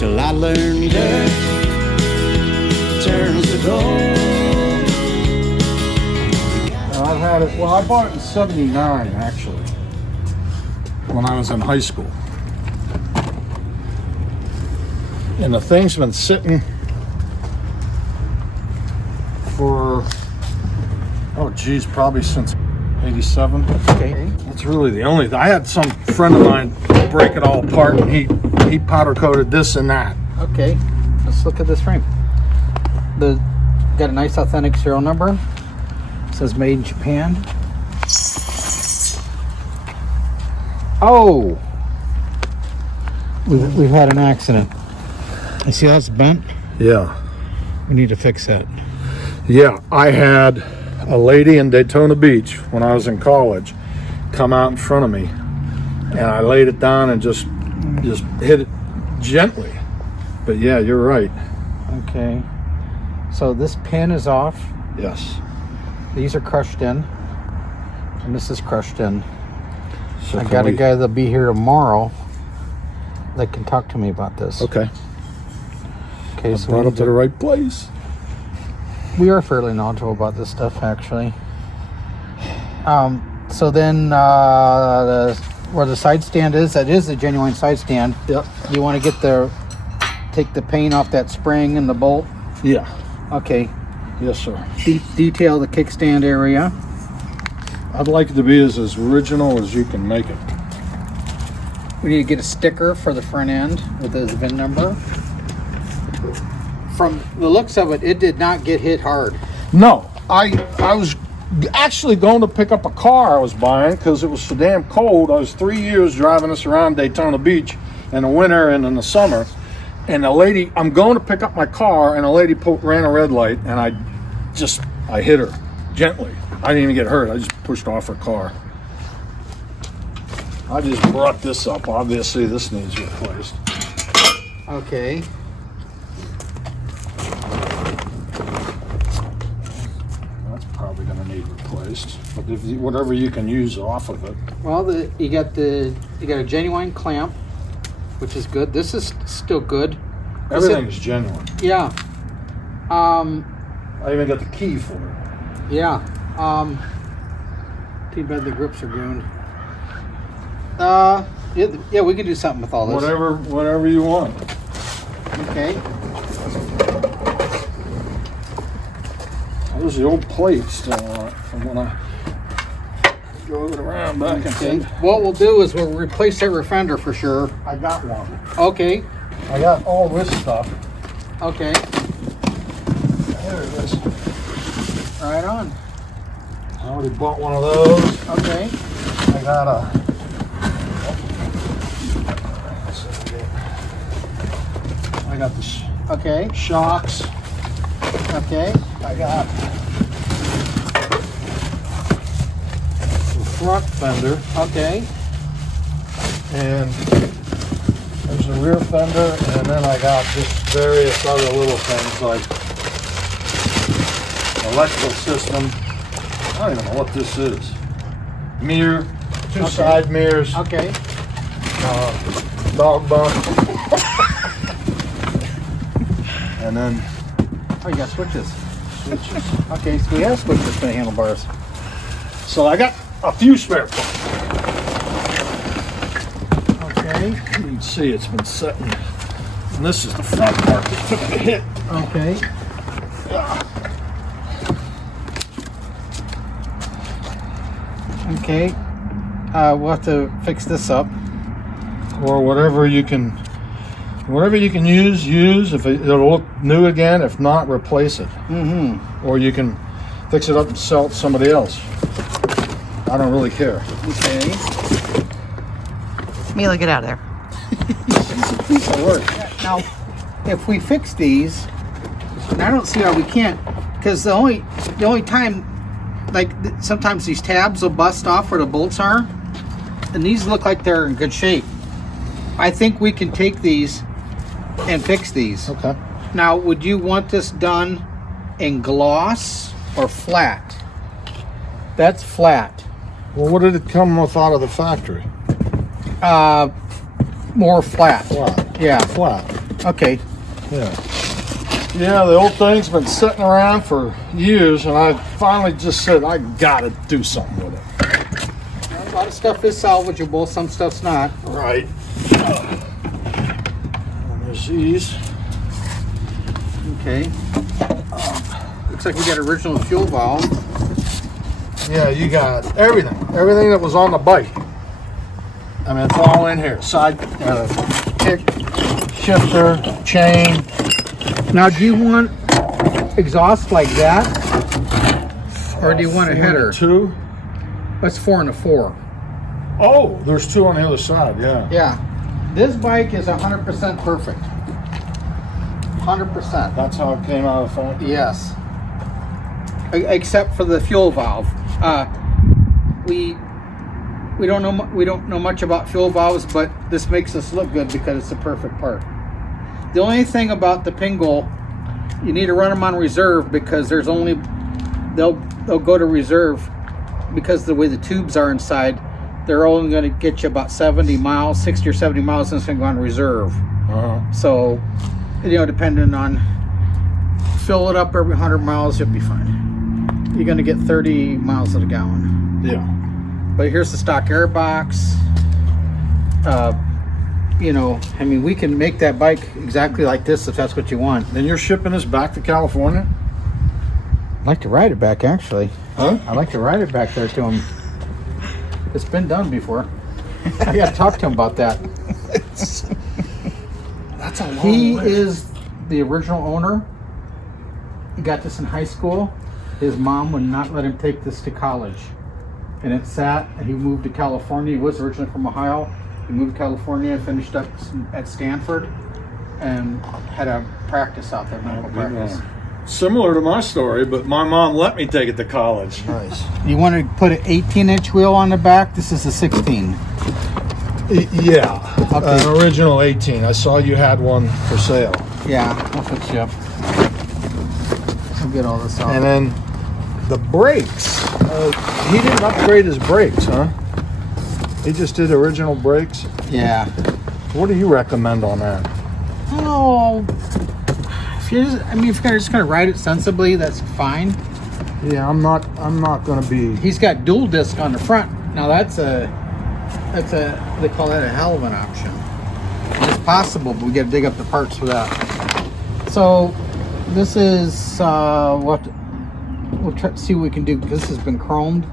till I learned dirt turns to gold. I've had it, well, I bought it in 79 actually, when I was in high school. And the thing's been sitting for, oh geez, probably since 87. Okay. That's really the only thing. I had some friend of mine break it all apart, and he powder coated this and that. Okay. Let's look at this frame. Got a nice authentic serial number. It says made in Japan. Oh, we've had an accident. I see that's bent. Yeah. We need to fix that. Yeah, I had a lady in Daytona Beach when I was in college come out in front of me, and I laid it down and just hit it gently. But yeah, you're right. Okay. So this pin is off. Yes. These are crushed in, and this is crushed in. So I got a guy that'll be here tomorrow that can talk to me about this. Okay. Okay, So brought up to the right place. We are fairly knowledgeable about this stuff, actually. So then, where the side stand is, that is a genuine side stand. Yep. You want to take the paint off that spring and the bolt. Yeah. Okay. Yes, sir. Detail the kickstand area. I'd like it to be as original as you can make it. We need to get a sticker for the front end with the VIN number. From the looks of it, it did not get hit hard. No, I was actually going to pick up a car I was buying because it was so damn cold. I was 3 years driving this around Daytona Beach in the winter and in the summer. And a lady, I'm going to pick up my car, and a lady ran a red light, and I hit her gently. I didn't even get hurt. I just pushed off her car. I just brought this up. Obviously, this needs replaced. Okay. That's probably going to need replaced. But whatever you can use off of it. Well, you got a genuine clamp, which is good. This is still good. Everything's genuine. Yeah. I even got the key for it. Yeah. Too bad the grips are ruined. Yeah, we can do something with all this. Whatever you want. Okay. There's the old plate still on it from when I drove it around back in Okay. What we'll do is we'll replace that fender for sure. I got one. Okay. I got all this stuff. Okay. There it is. Right on. I already bought one of those. Okay. I got the Okay. shocks. Okay. I got the front fender, Okay. and there's a rear fender, and then I got just various other little things like electrical system. I don't even know what this is. Mirror, two side mirrors, Okay. dog bunk, and then Oh, you got switches. switches. Okay, so we have switches for the handlebars. So I got a few spare parts. Okay. You can see it's been sitting. And this is the front part that took the hit. Okay. Okay. We'll have to fix this up. Or whatever you can use. If it'll look new again. If not, replace it. Mm-hmm. Or you can fix it up and sell it to somebody else. I don't really care. Okay. Mila, get out of there. It's a piece of work. Now, if we fix these, and I don't see how we can't, because the only time, like sometimes these tabs will bust off where the bolts are, and these look like they're in good shape. I think we can take these and fix these. Okay. Now, would you want this done in gloss or flat? That's flat. Well, what did it come with out of the factory? More flat. Flat. Yeah. Flat. Okay. Yeah, the old thing's been sitting around for years, and I finally just said, I gotta do something with it. A lot of stuff is salvageable, some stuff's not. Right. And there's these. Okay. Looks like we got original fuel valve. Yeah, you got everything. Everything that was on the bike. I mean, it's all in here. Side, kick, shifter, chain. Now, do you want exhaust like that? Or do you want a header? 2. That's 4 and a 4. Oh, there's 2 on the other side, yeah. Yeah. This bike is 100% perfect. 100%. That's how it came out of the factory? Yes. Except for the fuel valve. We don't know much about fuel valves, but this makes us look good because it's a perfect part. The only thing about the Pingle, you need to run them on reserve because there's only they'll go to reserve because the way the tubes are inside, they're only going to get you about 70 miles, 60 or 70 miles, and it's going to go on reserve. So, depending on, fill it up every 100 miles, you'll be fine. You're going to get 30 miles to the gallon. Yeah. But here's the stock air box. We can make that bike exactly like this if that's what you want. And you're shipping this back to California? I'd like to ride it back, actually. Huh? I'd like to ride it back there to him. It's been done before. I got to talk to him about that. That's a long He way. is the original owner. He got this in high school. His mom would not let him take this to college. And it sat, and he moved to California. He was originally from Ohio. He moved to California, finished up at Stanford, and had a practice out there, medical practice. Similar to my story, but my mom let me take it to college. Nice. You want to put an 18-inch wheel on the back? This is a 16. Yeah, Okay. an original 18. I saw you had one for sale. Yeah, I'll fix you up. I'll get all this off. And then the brakes. He didn't upgrade his brakes, huh? He just did original brakes. Yeah. What do you recommend on that? Oh, if you're just gonna ride it sensibly, that's fine. Yeah, I'm not gonna be. He's got dual disc on the front. Now that's they call that a hell of an option. It's possible, but we got to dig up the parts for that. So this is we'll try to see what we can do. This has been chromed.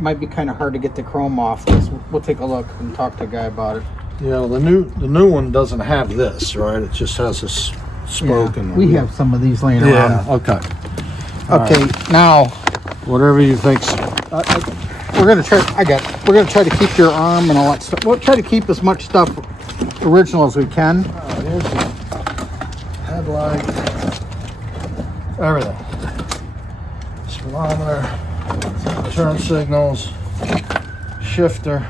Might be kind of hard to get the chrome off. We'll take a look and talk to a guy about it. Yeah, the new one doesn't have this, right? It just has this spoke and we have some of these laying Yeah. around. Okay. Okay, now Whatever you think's. we're gonna try. We're gonna try to keep your arm and all that stuff. We'll try to keep as much stuff original as we can. Here's the headlight. Everything. Speedometer, turn signals, shifter,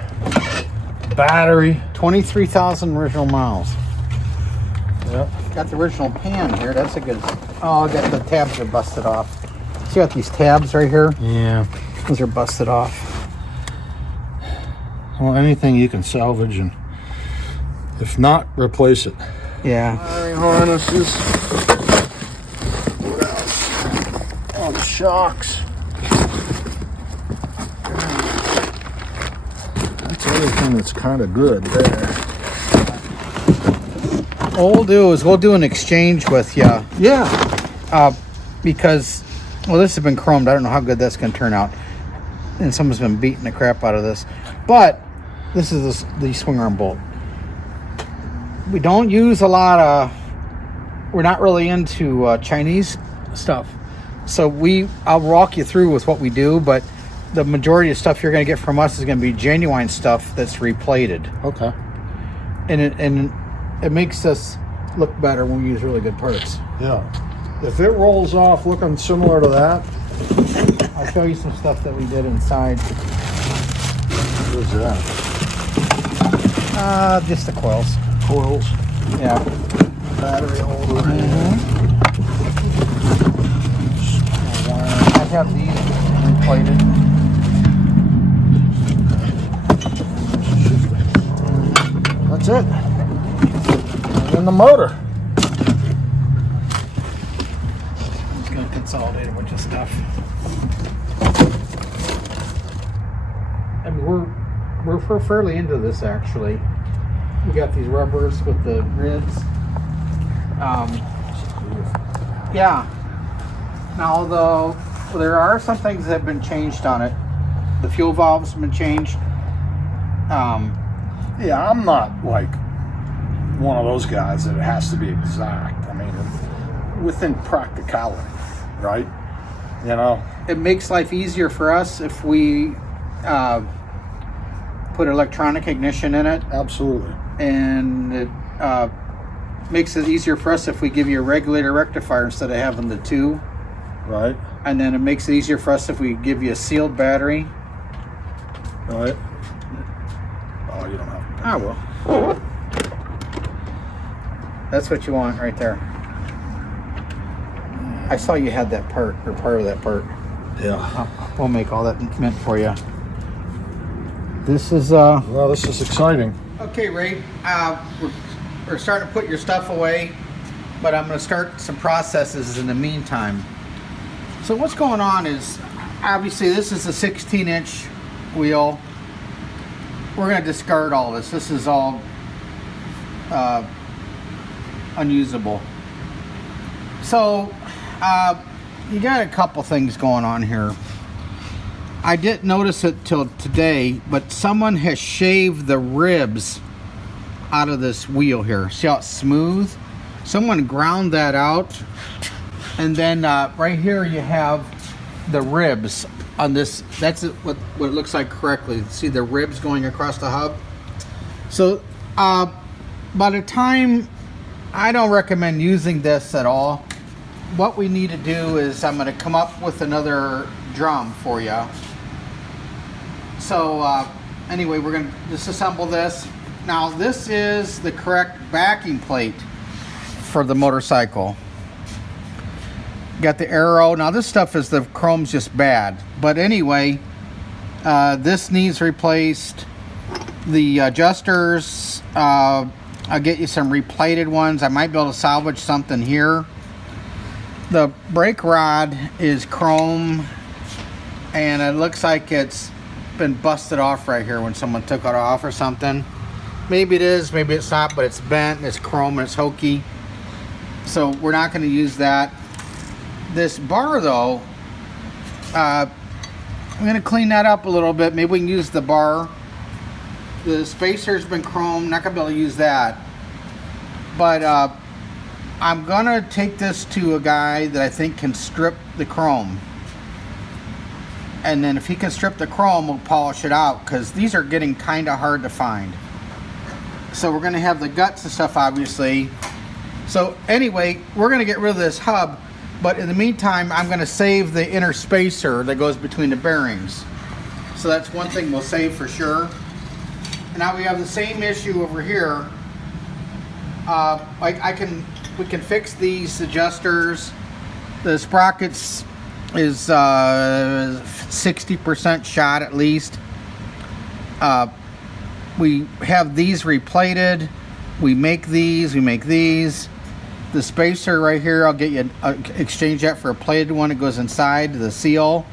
battery. 23,000 original miles. Yep. Got the original pan here. That's a good. Oh, I got the tabs are busted off. See, got these tabs right here. Yeah. Those are busted off. Well, anything you can salvage, and if not, replace it. Yeah. Wiring harnesses. What else? Oh, the shocks. That's everything that's kind of good there. What we'll do is we'll do an exchange with you. Yeah. Because, well, this has been chromed. I don't know how good that's going to turn out. And someone's been beating the crap out of this. But this is the swing arm bolt. We don't use a lot of, we're not really into Chinese stuff. So I'll walk you through with what we do, but the majority of stuff you're going to get from us is going to be genuine stuff that's replated. Okay. And it makes us look better when we use really good parts. Yeah. If it rolls off looking similar to that, I'll show you some stuff that we did inside. what is that? Just the coils. Coils, Yeah. battery holder. I have these replated. That's it. And then the motor. consolidated a bunch of stuff. I mean, we're fairly into this actually. We got these rubbers with the ribs. Yeah. Now, although there are some things that have been changed on it, the fuel valves have been changed. Yeah, I'm not like one of those guys that it has to be exact. I mean, within practicality, right? You know, It makes life easier for us if we put electronic ignition in it, absolutely. and it makes it easier for us if we give you a regulator rectifier instead of having the two. Right. And then it makes it easier for us if we give you a sealed battery. Right. Oh, you don't have to. I will. That's what you want right there. I saw you had that part, or part of that part. Yeah. We'll make all that meant for you. This is Well, this is exciting. okay, Ray. We're starting to put your stuff away, but I'm going to start some processes in the meantime. So what's going on is, obviously this is a 16-inch wheel. We're going to discard all this. This is all unusable. So you got a couple things going on here. I didn't notice it till today, but someone has shaved the ribs out of this wheel here. See how it's smooth? Someone ground that out. And then right here you have the ribs on this. That's what it looks like correctly. See the ribs going across the hub? So by the time, I don't recommend using this at all. What we need to do is I'm going to come up with another drum for you. So anyway, we're going to disassemble this. Now this is the correct backing plate for the motorcycle. Got the arrow. Now this stuff is, the chrome's just bad. But anyway, this needs replaced. The adjusters, I'll get you some replated ones. I might be able to salvage something here. The brake rod is chrome, and it looks like it's been busted off right here when someone took it off or something. Maybe it is, maybe it's not, but it's bent and it's chrome and it's hokey. So we're not going to use that. This bar though, I'm going to clean that up a little bit. Maybe we can use the bar. The spacer's been chrome, not going to be able to use that. But I'm going to take this to a guy that I think can strip the chrome. And then if he can strip the chrome, we'll polish it out, because these are getting kind of hard to find. So we're going to have the guts and stuff, obviously. So anyway, we're going to get rid of this hub, but in the meantime, I'm going to save the inner spacer that goes between the bearings. So that's one thing we'll save for sure. And now we have the same issue over here. We can fix these adjusters. The sprockets is 60% shot at least. We have these replated. We make these. The spacer right here, I'll get you exchange that for a plated one. It goes inside the seal.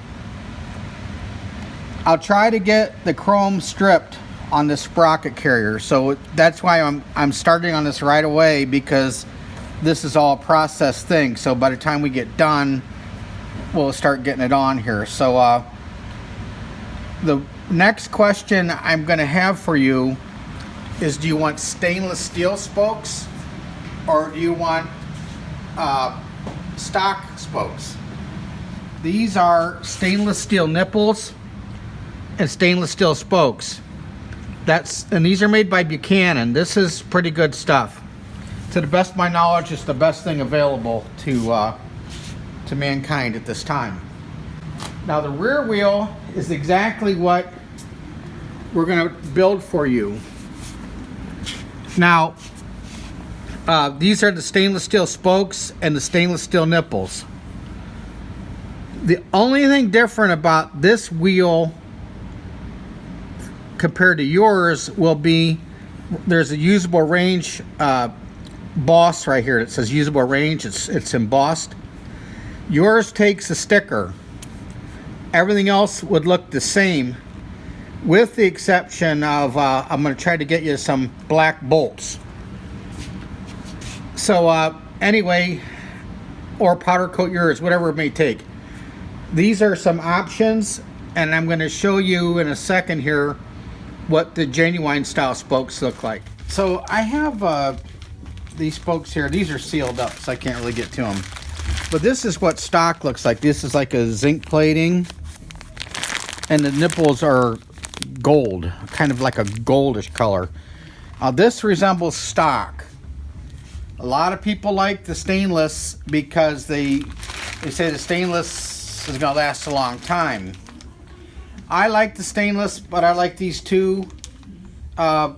I'll try to get the chrome stripped on this sprocket carrier. So that's why I'm starting on this right away, because this is all a process thing. So by the time we get done, we'll start getting it on here. So the next question I'm going to have for you is, do you want stainless steel spokes, or do you want stock spokes? These are stainless steel nipples and stainless steel spokes. And these are made by Buchanan. This is pretty good stuff. To the best of my knowledge, it's the best thing available to mankind at this time. Now the rear wheel is exactly what we're going to build for you. Now these are the stainless steel spokes and the stainless steel nipples. The only thing different about this wheel compared to yours will be, there's a usable range boss right here that says usable range. It's embossed. yours takes a sticker. Everything else would look the same, with the exception of I'm going to try to get you some black bolts. So anyway, or powder coat yours, whatever it may take. These are some options, and I'm going to show you in a second here what the genuine style spokes look like. So I have these spokes here. These are sealed up, so I can't really get to them. But this is what stock looks like. This is like a zinc plating, and the nipples are gold, kind of like a goldish color. This resembles stock. A lot of people like the stainless because they say the stainless is going to last a long time. I like the stainless, but I like these too. I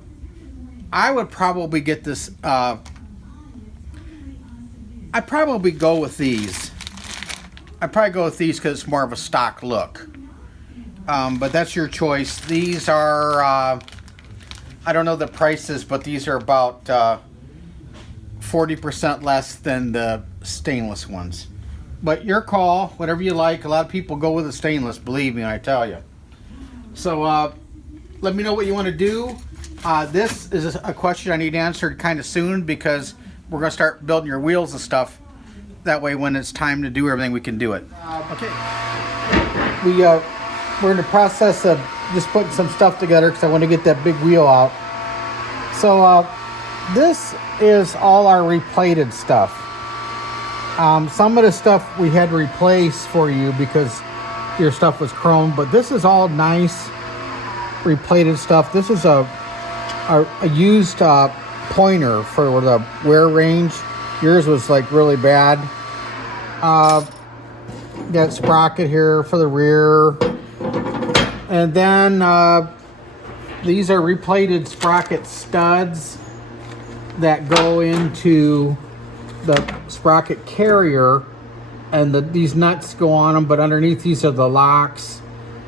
would probably get this. I'd probably go with these. I'd probably go with these because it's more of a stock look. But that's your choice. These are, I don't know the prices, but these are about 40% less than the stainless ones. But your call, whatever you like. A lot of people go with the stainless, believe me when I tell you. So let me know what you want to do. This is a question I need answered kind of soon because we're going to start building your wheels and stuff. That way when it's time to do everything, we can do it. Okay. We're in the process of just putting some stuff together because I want to get that big wheel out. So this is all our replated stuff. Some of the stuff we had to replace for you because your stuff was chrome, but this is all nice replated stuff. This is a used pointer for the wear range. Yours was like really bad. Got sprocket here for the rear, and then these are replated sprocket studs that go into the sprocket carrier, and these nuts go on them, but underneath these are the locks.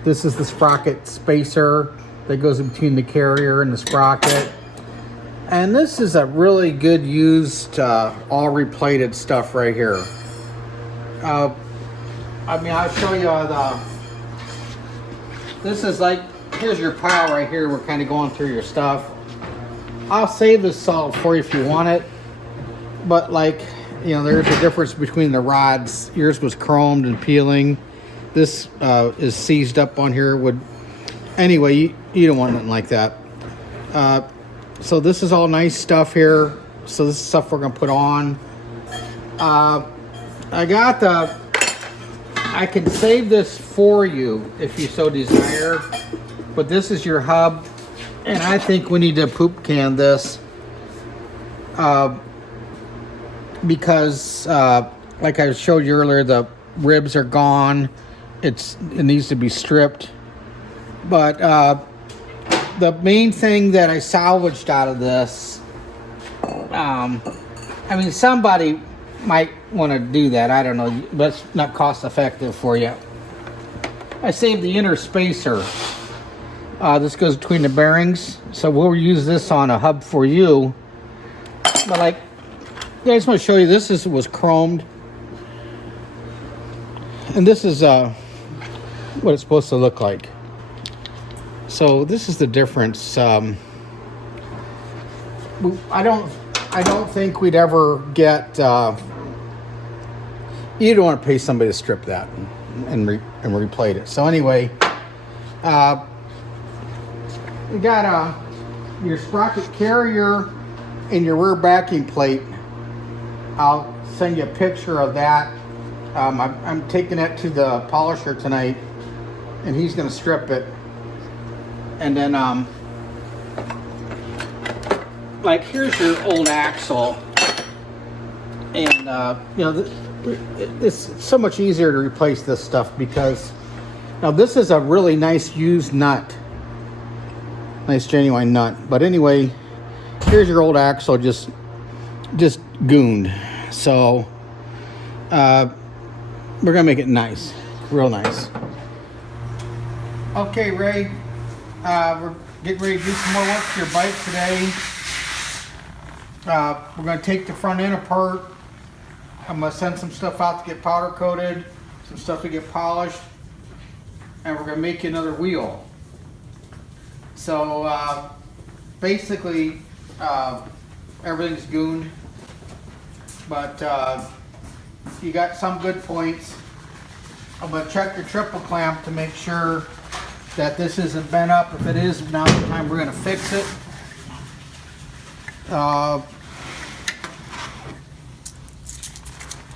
This is the sprocket spacer that goes in between the carrier and the sprocket. And this is a really good used all replated stuff right here. I mean, I'll show you this is like, here's your pile right here. We're kind of going through your stuff. I'll save this salt for you if you want it. But like, you know, there's a difference between the rods. Yours was chromed and peeling. This is seized up on here. Anyway, you don't want nothing like that. So this is all nice stuff here. So this is stuff we're gonna put on. I can save this for you if you so desire, but this is your hub, and I think we need to poop can this because like I showed you earlier, the ribs are gone. It needs to be stripped, but the main thing that I salvaged out of this, I mean, somebody might want to do that. I don't know, but it's not cost effective for you. I saved the inner spacer. This goes between the bearings, so we'll use this on a hub for you. But like, I just want to show you, this was chromed, and this is what it's supposed to look like. So this is the difference. I don't think we'd ever get. You don't want to pay somebody to strip that and replate it. So anyway, we got your sprocket carrier and your rear backing plate. I'll send you a picture of that. I'm taking it to the polisher tonight, and he's going to strip it. And then, like, here's your old axle, and you know, it's so much easier to replace this stuff because now this is a really nice used nut, nice genuine nut. But anyway, here's your old axle, just gooned. So we're gonna make it nice, real nice. Okay, Ray. We're getting ready to do some more work to your bike today. We're going to take the front end apart. I'm gonna send some stuff out to get powder coated, some stuff to get polished, and we're gonna make you another wheel. So basically everything's gooned, but you got some good points. I'm gonna check your triple clamp to make sure that this isn't bent up. If it is, now's the time we're gonna fix it.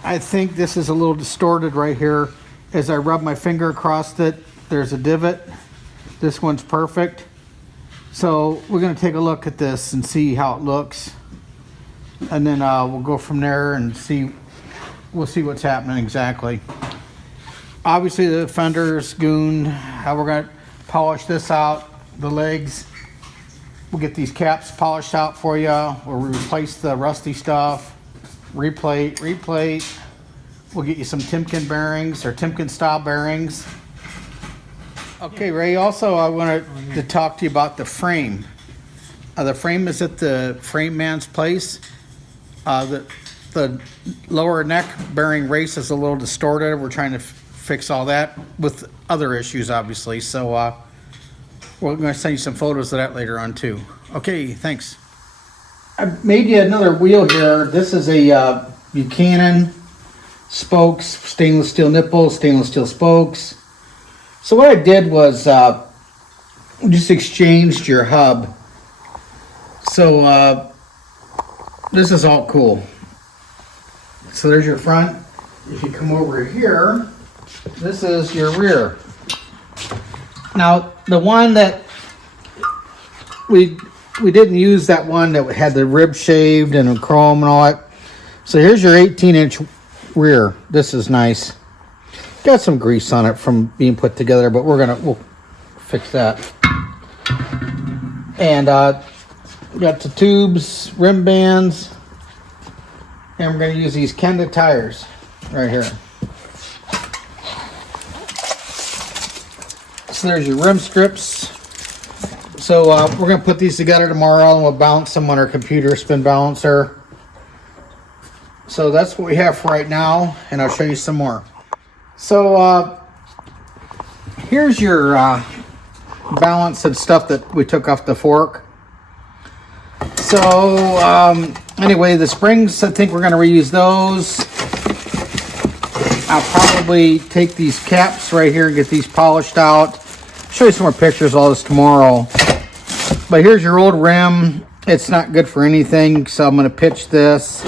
I think this is a little distorted right here. As I rub my finger across it, there's a divot. This one's perfect. So we're gonna take a look at this and see how it looks. And then we'll go from there and we'll see what's happening exactly. Obviously the fender's gooned. How we're gonna polish this out, the legs. We'll get these caps polished out for you. We'll replace the rusty stuff. Replate. We'll get you some Timken bearings or Timken style bearings. Okay, Ray, also I wanted to talk to you about the frame. The frame is at the frame man's place. The lower neck bearing race is a little distorted. We're trying to fix all that with other issues, obviously. So we're going to send you some photos of that later on too. Okay, thanks. I made you another wheel here. This is a Buchanan spokes, stainless steel nipples, stainless steel spokes. So what I did was just exchanged your hub. So this is all cool. So there's your front. If you come over here, this is your rear. Now the one that we didn't use, that one that had the rib shaved and chrome and all that. So here's your 18-inch rear. This is nice. Got some grease on it from being put together, but we'll fix that. And got the tubes, rim bands, and we're going to use these Kenda tires right here. So there's your rim strips. So we're going to put these together tomorrow and we'll balance them on our computer spin balancer. So that's what we have for right now, and I'll show you some more. So here's your balance and stuff that we took off the fork. So anyway, the springs, I think we're going to reuse those. I'll probably take these caps right here and get these polished out. Show you some more pictures of all this tomorrow. But here's your old rim. It's not good for anything, so I'm going to pitch this.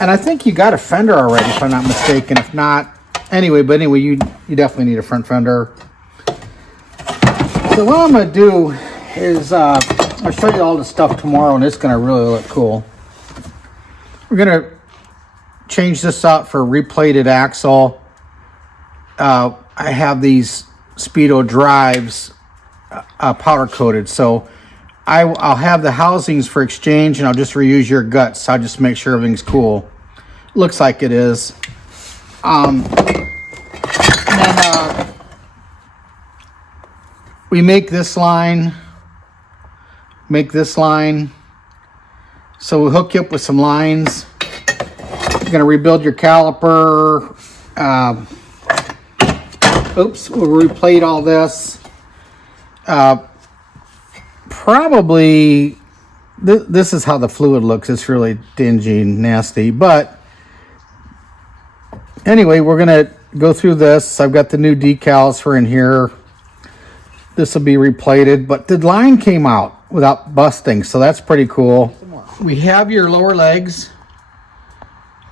And I think you got a fender already, if I'm not mistaken. If not, anyway, you definitely need a front fender. So what I'm going to do is I'll show you all the stuff tomorrow, and it's going to really look cool. We're going to change this out for a replated axle. I have these Speedo drives powder coated, so I'll have the housings for exchange, and I'll just reuse your guts. I'll just make sure everything's cool. Looks like it is. And then we make this line. So we'll hook you up with some lines. You're gonna rebuild your caliper. We'll replate all this. Probably this is how the fluid looks. It's really dingy and nasty, but anyway, we're gonna go through this. I've got the new decals for in here. This will be replated, but the line came out without busting, so that's pretty cool. We have your lower legs.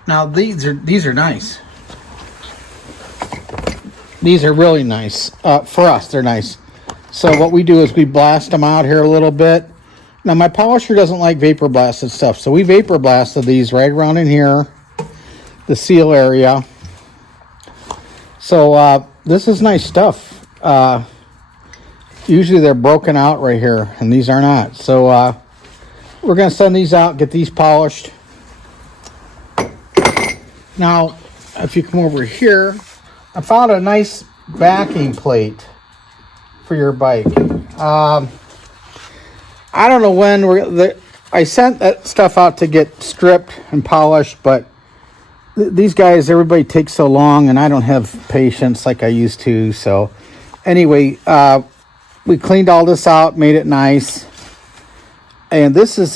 Now these are nice. These are really nice. For us, they're nice. So what we do is we blast them out here a little bit. Now my polisher doesn't like vapor blasted stuff, so we vapor blasted these right around in here, the seal area. So this is nice stuff. Usually they're broken out right here, and these are not. So we're going to send these out, get these polished. Now, if you come over here, I found a nice backing plate for your bike. I don't know when I sent that stuff out to get stripped and polished, but these guys, everybody takes so long, and I don't have patience like I used to. So anyway, we cleaned all this out, made it nice. And this is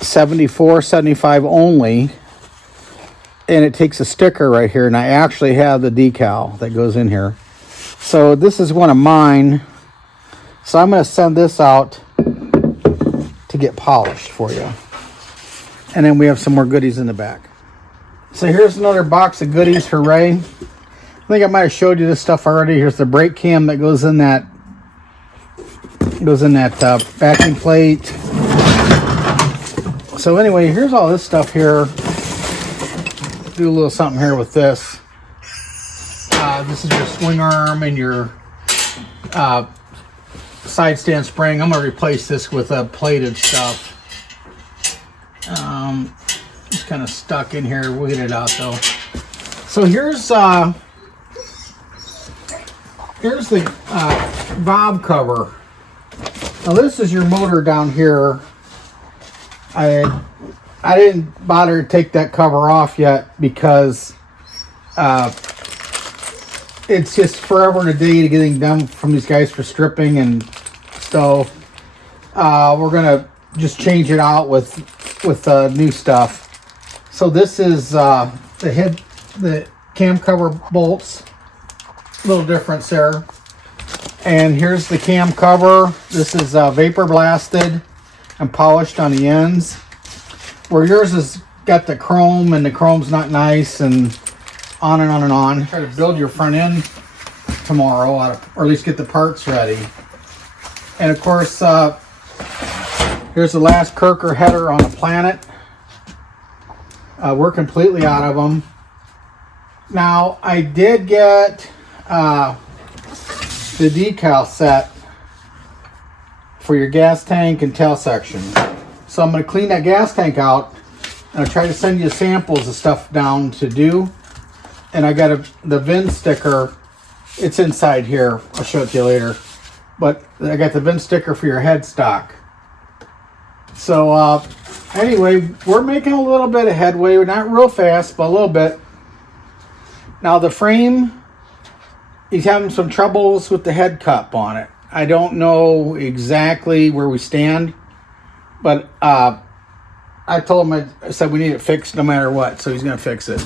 74, 75 only. And it takes a sticker right here. And I actually have the decal that goes in here. So this is one of mine. So I'm going to send this out to get polished for you. And then we have some more goodies in the back. So here's another box of goodies for Ray. I think I might have showed you this stuff already. Here's the brake cam that goes in that backing plate. So anyway, here's all this stuff here. Do a little something here with this. This is your swing arm and your side stand spring. I'm going to replace this with a plated stuff. It's kind of stuck in here. We'll get it out though. So here's the valve cover. Now this is your motor down here. I didn't bother to take that cover off yet because it's just forever and a day to getting done from these guys for stripping, and so we're gonna just change it out with new stuff. So this is the cam cover bolts. A little difference there. And here's the cam cover. This is vapor blasted and polished on the ends. Where yours has got the chrome, and the chrome's not nice, and on and on and on. Try to build your front end tomorrow, or at least get the parts ready. And of course, here's the last Kirker header on the planet. We're completely out of them. Now, I did get the decal set for your gas tank and tail section. So I'm going to clean that gas tank out, and I'll try to send you samples of stuff down to do. And I got the VIN sticker. It's inside here. I'll show it to you later. But I got the VIN sticker for your headstock. So anyway, we're making a little bit of headway. We're not real fast, but a little bit. Now the frame, he's having some troubles with the head cup on it. I don't know exactly where we stand, but I told him, I said we need it fixed no matter what, so he's going to fix it.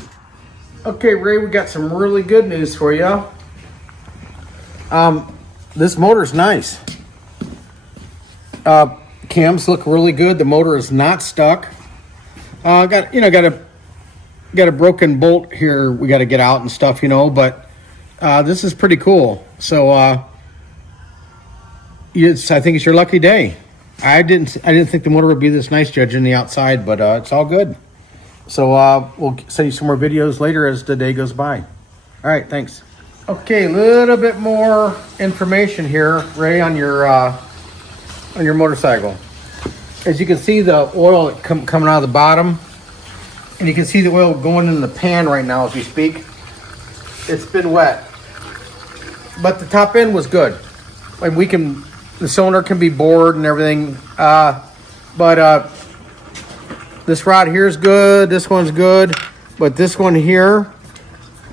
Okay, Ray, we got some really good news for you. This motor's nice. Cams look really good. The motor is not stuck. Got a broken bolt here we got to get out and stuff, but this is pretty cool. So I think it's your lucky day. I didn't think the motor would be this nice judging the outside, but it's all good. So we'll send you some more videos later as the day goes by. All right, thanks. Okay, a little bit more information here, Ray, on your motorcycle. As you can see, the oil coming out of the bottom, and you can see the oil going in the pan right now as we speak. It's been wet, but the top end was good. And the cylinder can be bored and everything, but this rod here is good. This one's good, but this one here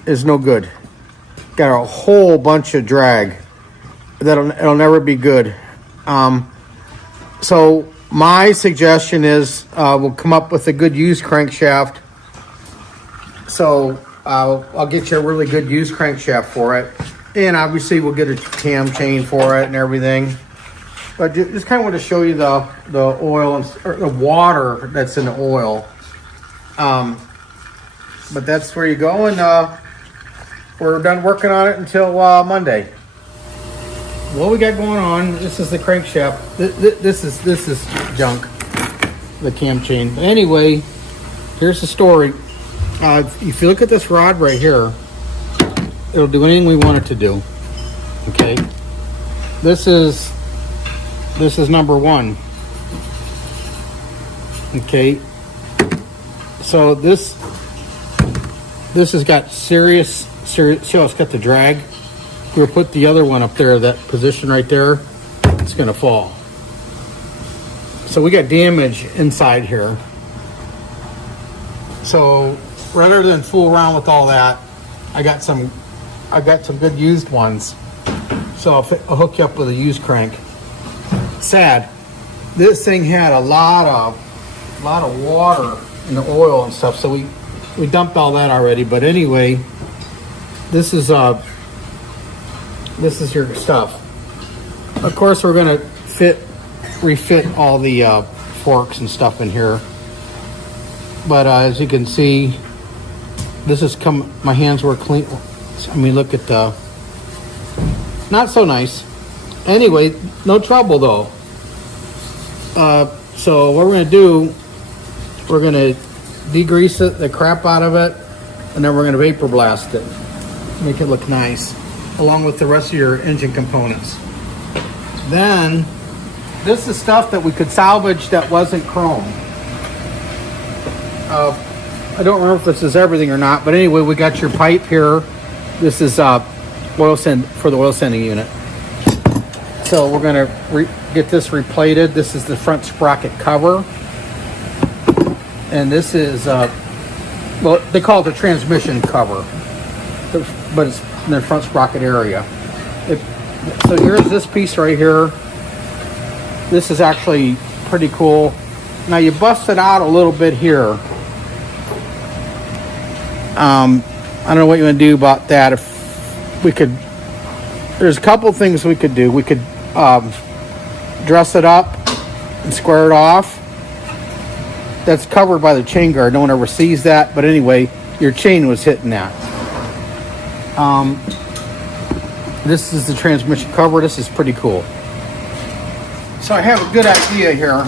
is no good. Got a whole bunch of drag. It'll never be good. So my suggestion is we'll come up with a good used crankshaft. So I'll get you a really good used crankshaft for it, and obviously we'll get a cam chain for it and everything. But just kind of want to show you the oil or the water that's in the oil. But that's where you go, and we're done working on it until Monday. What we got going on? This is the crankshaft. This is junk, the cam chain. But anyway, here's the story. If you look at this rod right here, it'll do anything we want it to do. Okay, this is number one. Okay, so this has got serious. See how it's got the drag? We'll put the other one up there, that position right there, it's gonna fall. So we got damage inside here. So rather than fool around with all that, I got some good used ones. So I'll hook you up with a used crank. Sad. This thing had a lot of water in the oil and stuff, so we dumped all that already. But anyway, this is your stuff. Of course, we're gonna refit all the forks and stuff in here. But as you can see, this is my hands were clean. I mean, look at the, not so nice. Anyway, no trouble though. So what we're gonna do, we're gonna degrease the crap out of it, and then we're gonna vapor blast it, make it look nice, along with the rest of your engine components. Then, this is stuff that we could salvage that wasn't chrome. I don't remember if this is everything or not, but anyway, we got your pipe here. This is oil sand for the oil sanding unit. So we're gonna get this replated. This is the front sprocket cover, and this is well, they call it the transmission cover, but it's in the front sprocket area. So here's this piece right here. This is actually pretty cool. Now you bust it out a little bit here. I don't know what you want to do about that. If we could, there's a couple things we could do. We could dress it up and square it off. That's covered by the chain guard. No one ever sees that. But anyway, your chain was hitting that. This is the transmission cover. This is pretty cool. So I have a good idea here.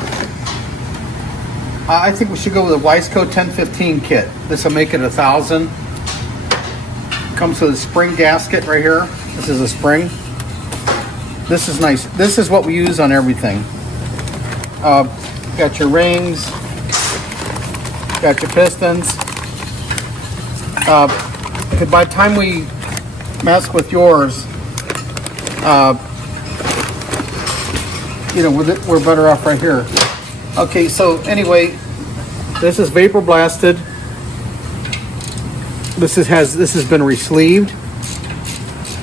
I think we should go with a Wiseco 1015 kit. This will make it 1,000. Comes with a spring gasket right here. This is a spring. This is nice. This is what we use on everything. Got your rings. Got your pistons. By the time we mess with yours, you know, we're better off right here. Okay, so anyway, this is vapor blasted. This has been resleeved.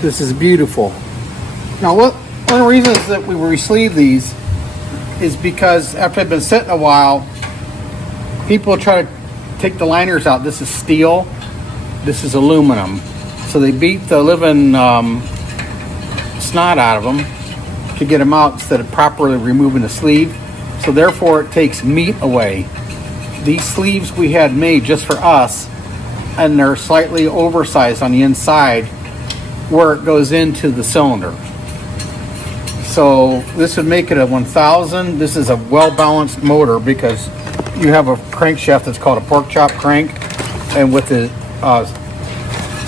This is beautiful. Now, one of the reasons that we resleeve these is because after they've been sitting a while, people try to take the liners out. This is steel. This is aluminum. So they beat the living snot out of them to get them out instead of properly removing the sleeve. So therefore it takes meat away. These sleeves we had made just for us, and they're slightly oversized on the inside where it goes into the cylinder. So this would make it a 1,000. This is a well-balanced motor because you have a crankshaft that's called a pork chop crank, and with the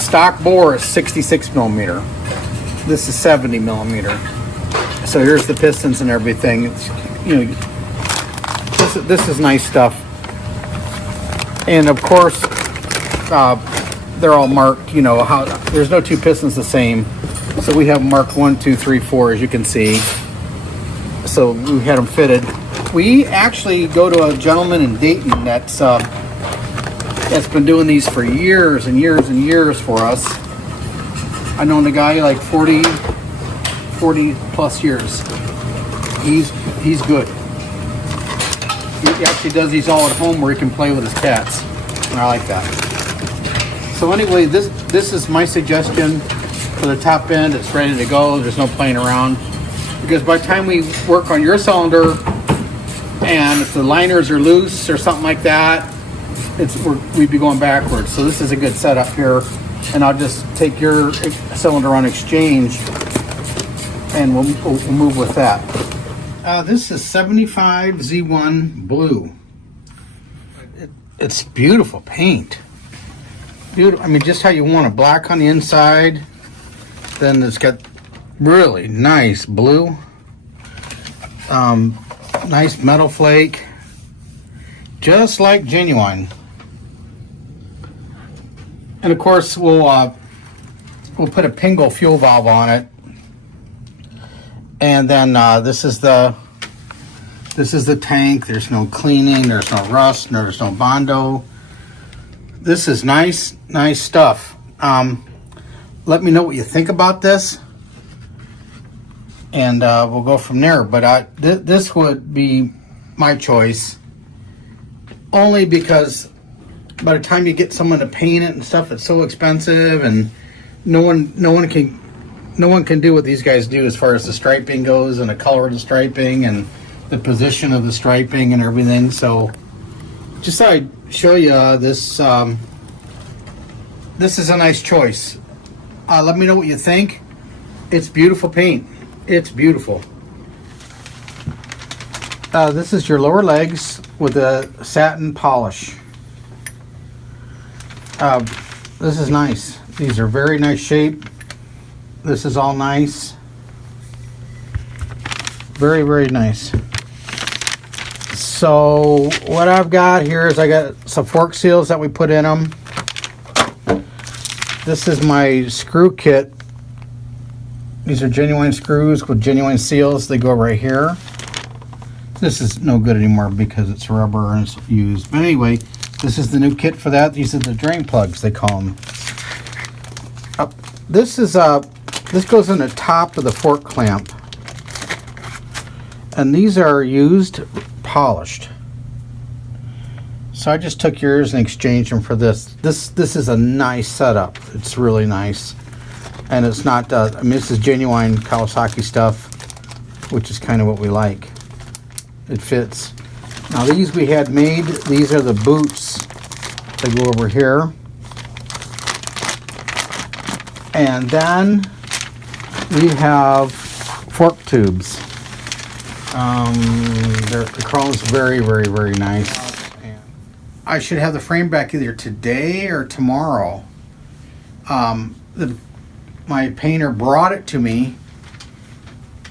stock bore is 66 millimeter. This is 70 millimeter. So here's the pistons and everything. It's, you know, this is nice stuff. And of course, they're all marked, you know, how there's no two pistons the same. So we have marked 1, 2, 3, 4, as you can see. So we had them fitted. We actually go to a gentleman in Dayton that's been doing these for years and years and years for us. I known the guy like 40 plus years. He's good. He actually does these all at home where he can play with his cats, and I like that. So anyway, this is my suggestion for the top end. It's ready to go. There's no playing around, because by the time we work on your cylinder, and if the liners are loose or something like that, we'd be going backwards. So this is a good setup here, and I'll just take your cylinder on exchange, and we'll move with that. This is 75 Z1 blue. It's beautiful paint. Beautiful. I mean, just how you want it. Black on the inside. Then it's got really nice blue. Nice metal flake. Just like genuine. And of course, we'll put a Pingle fuel valve on it. And then this is the tank. There's no cleaning, there's no rust, there's no Bondo. This is nice stuff. Let me know what you think about this, and we'll go from there. But this would be my choice, only because by the time you get someone to paint it and stuff, it's so expensive, and no one can do what these guys do as far as the striping goes, and the color of the striping, and the position of the striping, and everything. So just thought I'd show you this. This is a nice choice. Let me know what you think. It's beautiful paint. It's beautiful. This is your lower legs with a satin polish. This is nice. These are very nice shape. This is all nice. Very, very nice. So what I've got here is I got some fork seals that we put in them. This is my screw kit. These are genuine screws with genuine seals. They go right here. This is no good anymore because it's rubber and it's used. But anyway, this is the new kit for that. These are the drain plugs, they call them. This goes in the top of the fork clamp. And these are used polished. So I just took yours and exchanged them for this. This is a nice setup. It's really nice. And it's not, I mean, this is genuine Kawasaki stuff, which is kind of what we like. It fits. Now these we had made, these are the boots. They go over here. And then we have fork tubes. The chrome's very, very, very nice. I should have the frame back either today or tomorrow. My painter brought it to me.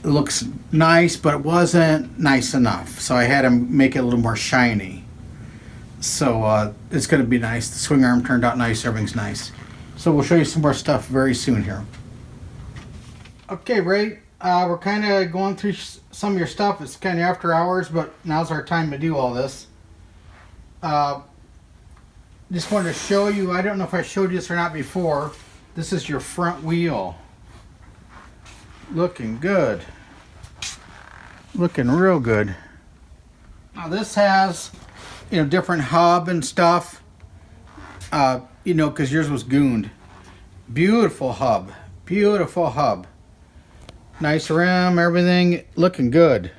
It looks nice, but it wasn't nice enough. So I had him make it a little more shiny. So it's going to be nice. The swing arm turned out nice. Everything's nice. So we'll show you some more stuff very soon here. Okay, Ray. We're kind of going through some of your stuff. It's kind of after hours, but now's our time to do all this. Just wanted to show you, I don't know if I showed you this or not before. This is your front wheel. Looking good. Looking real good. Now this has, different hub and stuff. Because yours was gooned. Beautiful hub. Beautiful hub. Nice rim, everything looking good.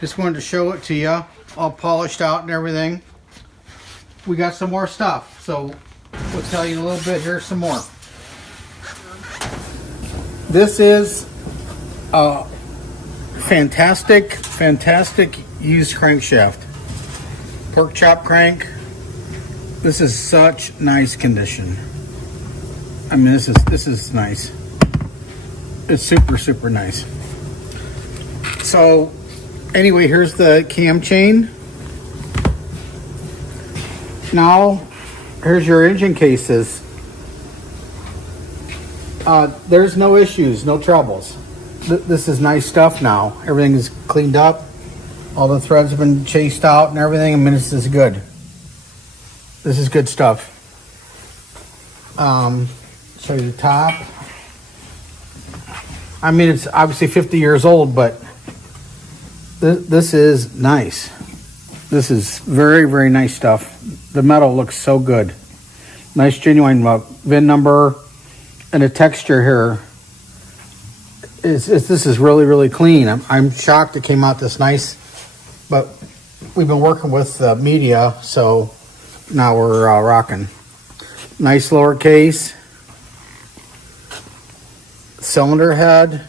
Just wanted to show it to you. All polished out and everything. We got some more stuff, so we'll tell you in a little bit. Here's some more. This is a fantastic used crankshaft. Pork chop crank. This is such nice condition. I mean, this is nice. It's super nice. So anyway, here's the cam chain. Now, here's your engine cases. There's no issues, no troubles. This is nice stuff now. Everything is cleaned up. All the threads have been chased out and everything. I mean, this is good. This is good stuff. Show you the top. I mean, it's obviously 50 years old, but this is nice. This is very nice stuff. The metal looks so good. Nice genuine VIN number, and the texture here is this is really clean. I'm shocked it came out this nice, but we've been working with media, so now we're rocking. Nice lower case. Cylinder head.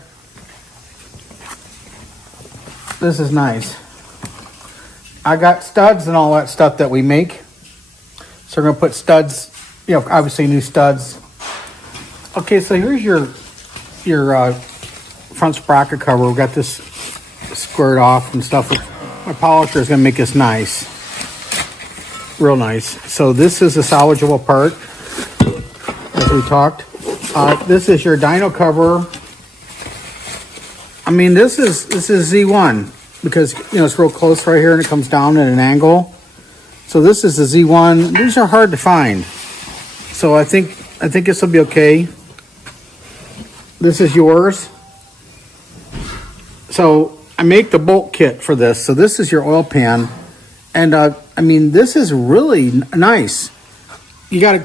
This is nice. I got studs and all that stuff that we make. So we're gonna put studs, obviously new studs. Okay, so here's your front sprocket cover. We've got this squared off and stuff. My polisher is gonna make this nice. Real nice. So this is a salvageable part, as we talked. This is your dyno cover. I mean, this is Z1 because it's real close right here and it comes down at an angle. So this is the Z1. These are hard to find. So I think this will be okay. This is yours. So I make the bolt kit for this. So this is your oil pan. And I mean, this is really nice. You got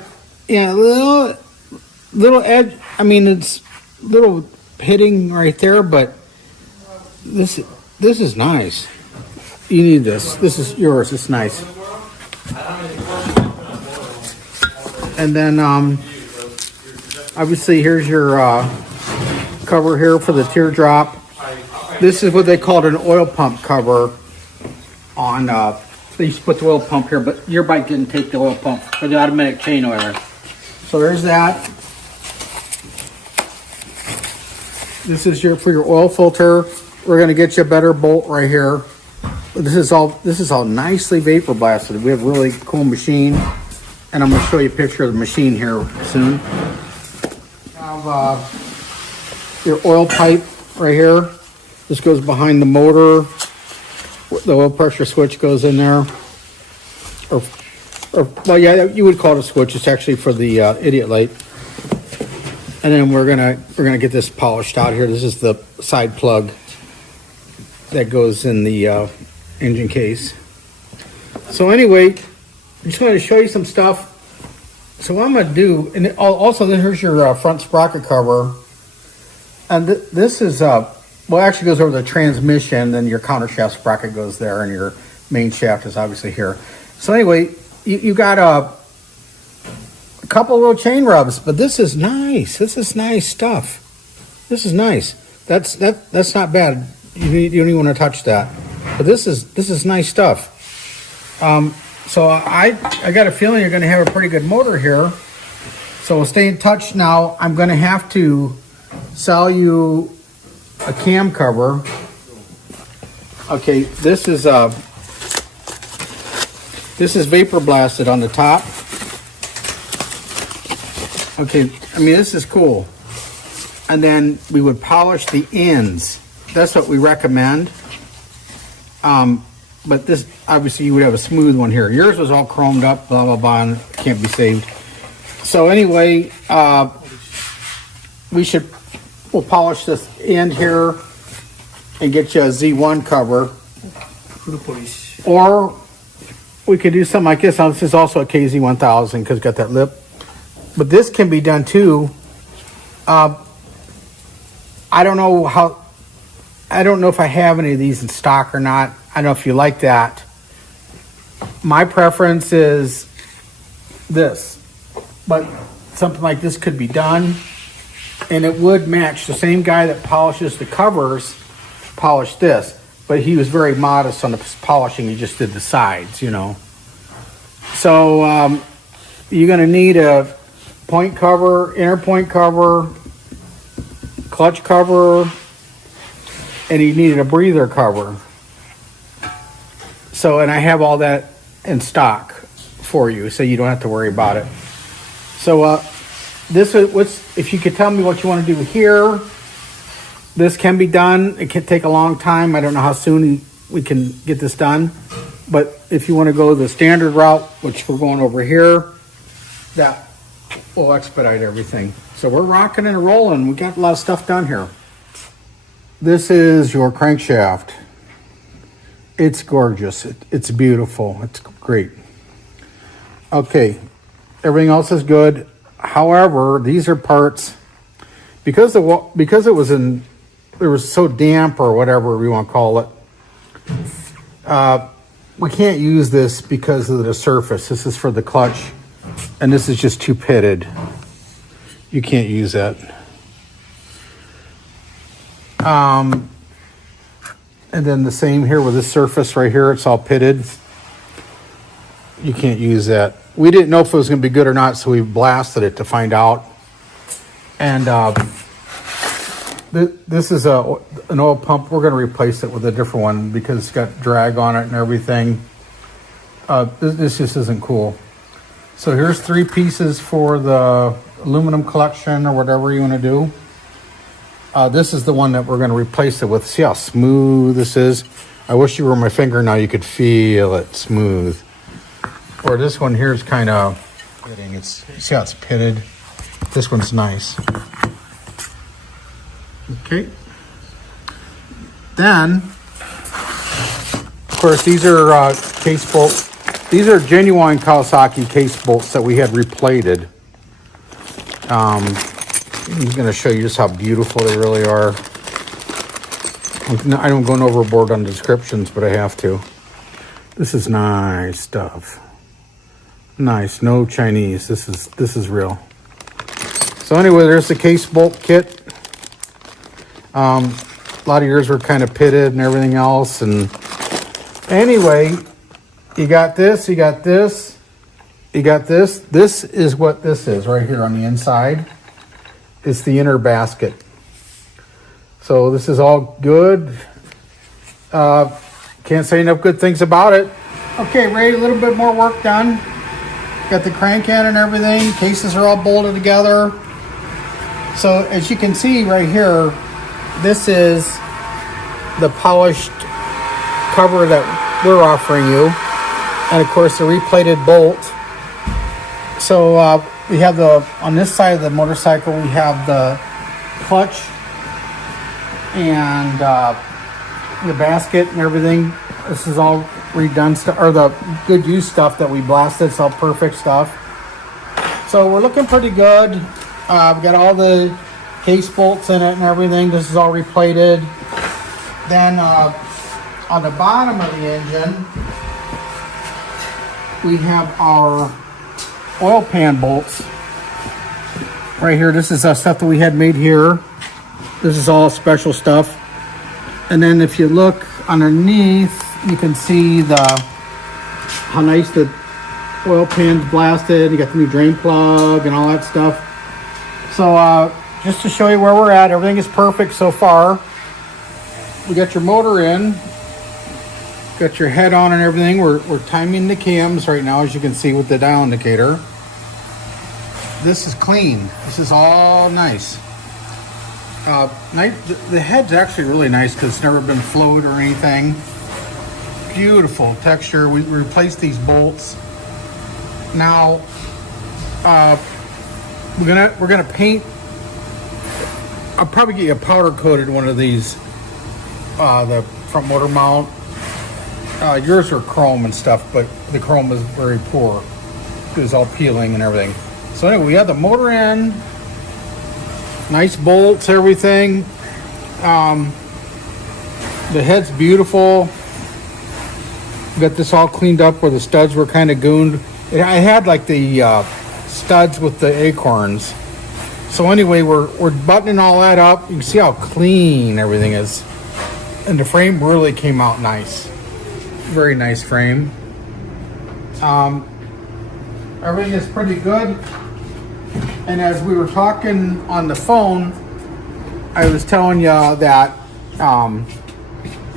a little edge. I mean, it's little hitting right there, but this is nice. You need this. This is yours. It's nice. And then obviously here's your cover here for the teardrop. This is what they called an oil pump cover on they used to put the oil pump here, but your bike didn't take the oil pump for the automatic chain oiler. So there's that. This is for your oil filter. We're gonna get you a better bolt right here. This is all nicely vapor blasted. We have a really cool machine, and I'm gonna show you a picture of the machine here soon. Have your oil pipe right here. This goes behind the motor. The oil pressure switch goes in there, or well, yeah, you would call it a switch. It's actually for the idiot light. And then we're gonna get this polished out here. This is the side plug that goes in the engine case. So anyway, I just wanted to show you some stuff. So what I'm gonna do, and also here's your front sprocket cover, and this is well, actually goes over the transmission, then your counter shaft sprocket goes there, and your main shaft is obviously here. So anyway, you got a couple of little chain rubs, but this is nice. This is nice stuff. This is nice. That's not bad. You don't even want to touch that. But this is nice stuff. So I got a feeling you're going to have a pretty good motor here. So we'll stay in touch now. I'm going to have to sell you a cam cover. Okay, this is vapor blasted on the top. Okay, I mean, this is cool. And then we would polish the ends. That's what we recommend. But this, obviously you would have a smooth one here. Yours was all chromed up, blah, blah, blah, and can't be saved. So anyway, we'll polish this end here and get you a Z1 cover. Or we could do something like this. Now, this is also a KZ1000 because it's got that lip. But this can be done too. I don't know if I have any of these in stock or not. I don't know if you like that. My preference is this, but something like this could be done, and it would match. The same guy that polishes the covers polished this, but he was very modest on the polishing. He just did the sides, you know. So you're gonna need a point cover, inner point cover, clutch cover, and you needed a breather cover. So, and I have all that in stock for you, so you don't have to worry about it. So this is if you could tell me what you want to do here. This can be done. It can take a long time. I don't know how soon we can get this done, but if you want to go the standard route, which we're going over here, that will expedite everything. So we're rocking and rolling. We got a lot of stuff done here. This is your crankshaft. It's gorgeous. It's beautiful. It's great. Okay, everything else is good. However, these are parts because it was so damp or whatever we want to call it. We can't use this because of the surface. This is for the clutch, and this is just too pitted. You can't use that. And then the same here with this surface right here, it's all pitted. You can't use that. We didn't know if it was going to be good or not, so we blasted it to find out. And this is an oil pump. We're going to replace it with a different one because it's got drag on it and everything. This just isn't cool. So here's 3 pieces for the aluminum collection or whatever you want to do. This is the one that we're going to replace it with. See how smooth this is? I wish you were my finger now. You could feel it smooth. Or this one here is kind of Pitting. It's, see how it's pitted? This one's nice. Okay. Then, of course, these are case bolts. These are genuine Kawasaki case bolts that we had replated. I'm going to show you just how beautiful they really are. I don't go overboard on descriptions, but I have to. This is nice stuff. Nice, no Chinese. This is real. So anyway, there's the case bolt kit. A lot of yours were kind of pitted and everything else. And anyway, you got this, you got this, you got this. This is what this is right here on the inside. It's the inner basket. So this is all good. Can't say enough good things about it. Okay, Ray, a little bit more work done. Got the crank in and everything. Cases are all bolted together. So as you can see right here, this is the polished cover that we're offering you. And of course the replated bolt. So we have on this side of the motorcycle, we have the clutch and the basket and everything. This is all redone stuff, or the good use stuff that we blasted. It's all perfect stuff. So we're looking pretty good. We've got all the case bolts in it and everything. This is all replated. Then on the bottom of the engine, we have our oil pan bolts right here. This is stuff that we had made here. This is all special stuff. And then if you look underneath, you can see how nice the oil pan's blasted. You got the new drain plug and all that stuff. So just to show you where we're at, everything is perfect so far. We got your motor in, got your head on and everything. We're timing the cams right now, as you can see with the dial indicator. This is clean. This is all nice. The head's actually really nice because it's never been flowed or anything. Beautiful texture. We replaced these bolts. Now we're gonna paint. I'll probably get you a powder coated one of these. The front motor mount. Yours are chrome and stuff, but the chrome is very poor. It was all peeling and everything. So anyway, we have the motor in. Nice bolts, everything. The head's beautiful. Got this all cleaned up where the studs were kind of gooned. I had like the studs with the acorns. So anyway, we're buttoning all that up. You can see how clean everything is. And the frame really came out nice. Very nice frame. Everything is pretty good. And as we were talking on the phone, I was telling you that,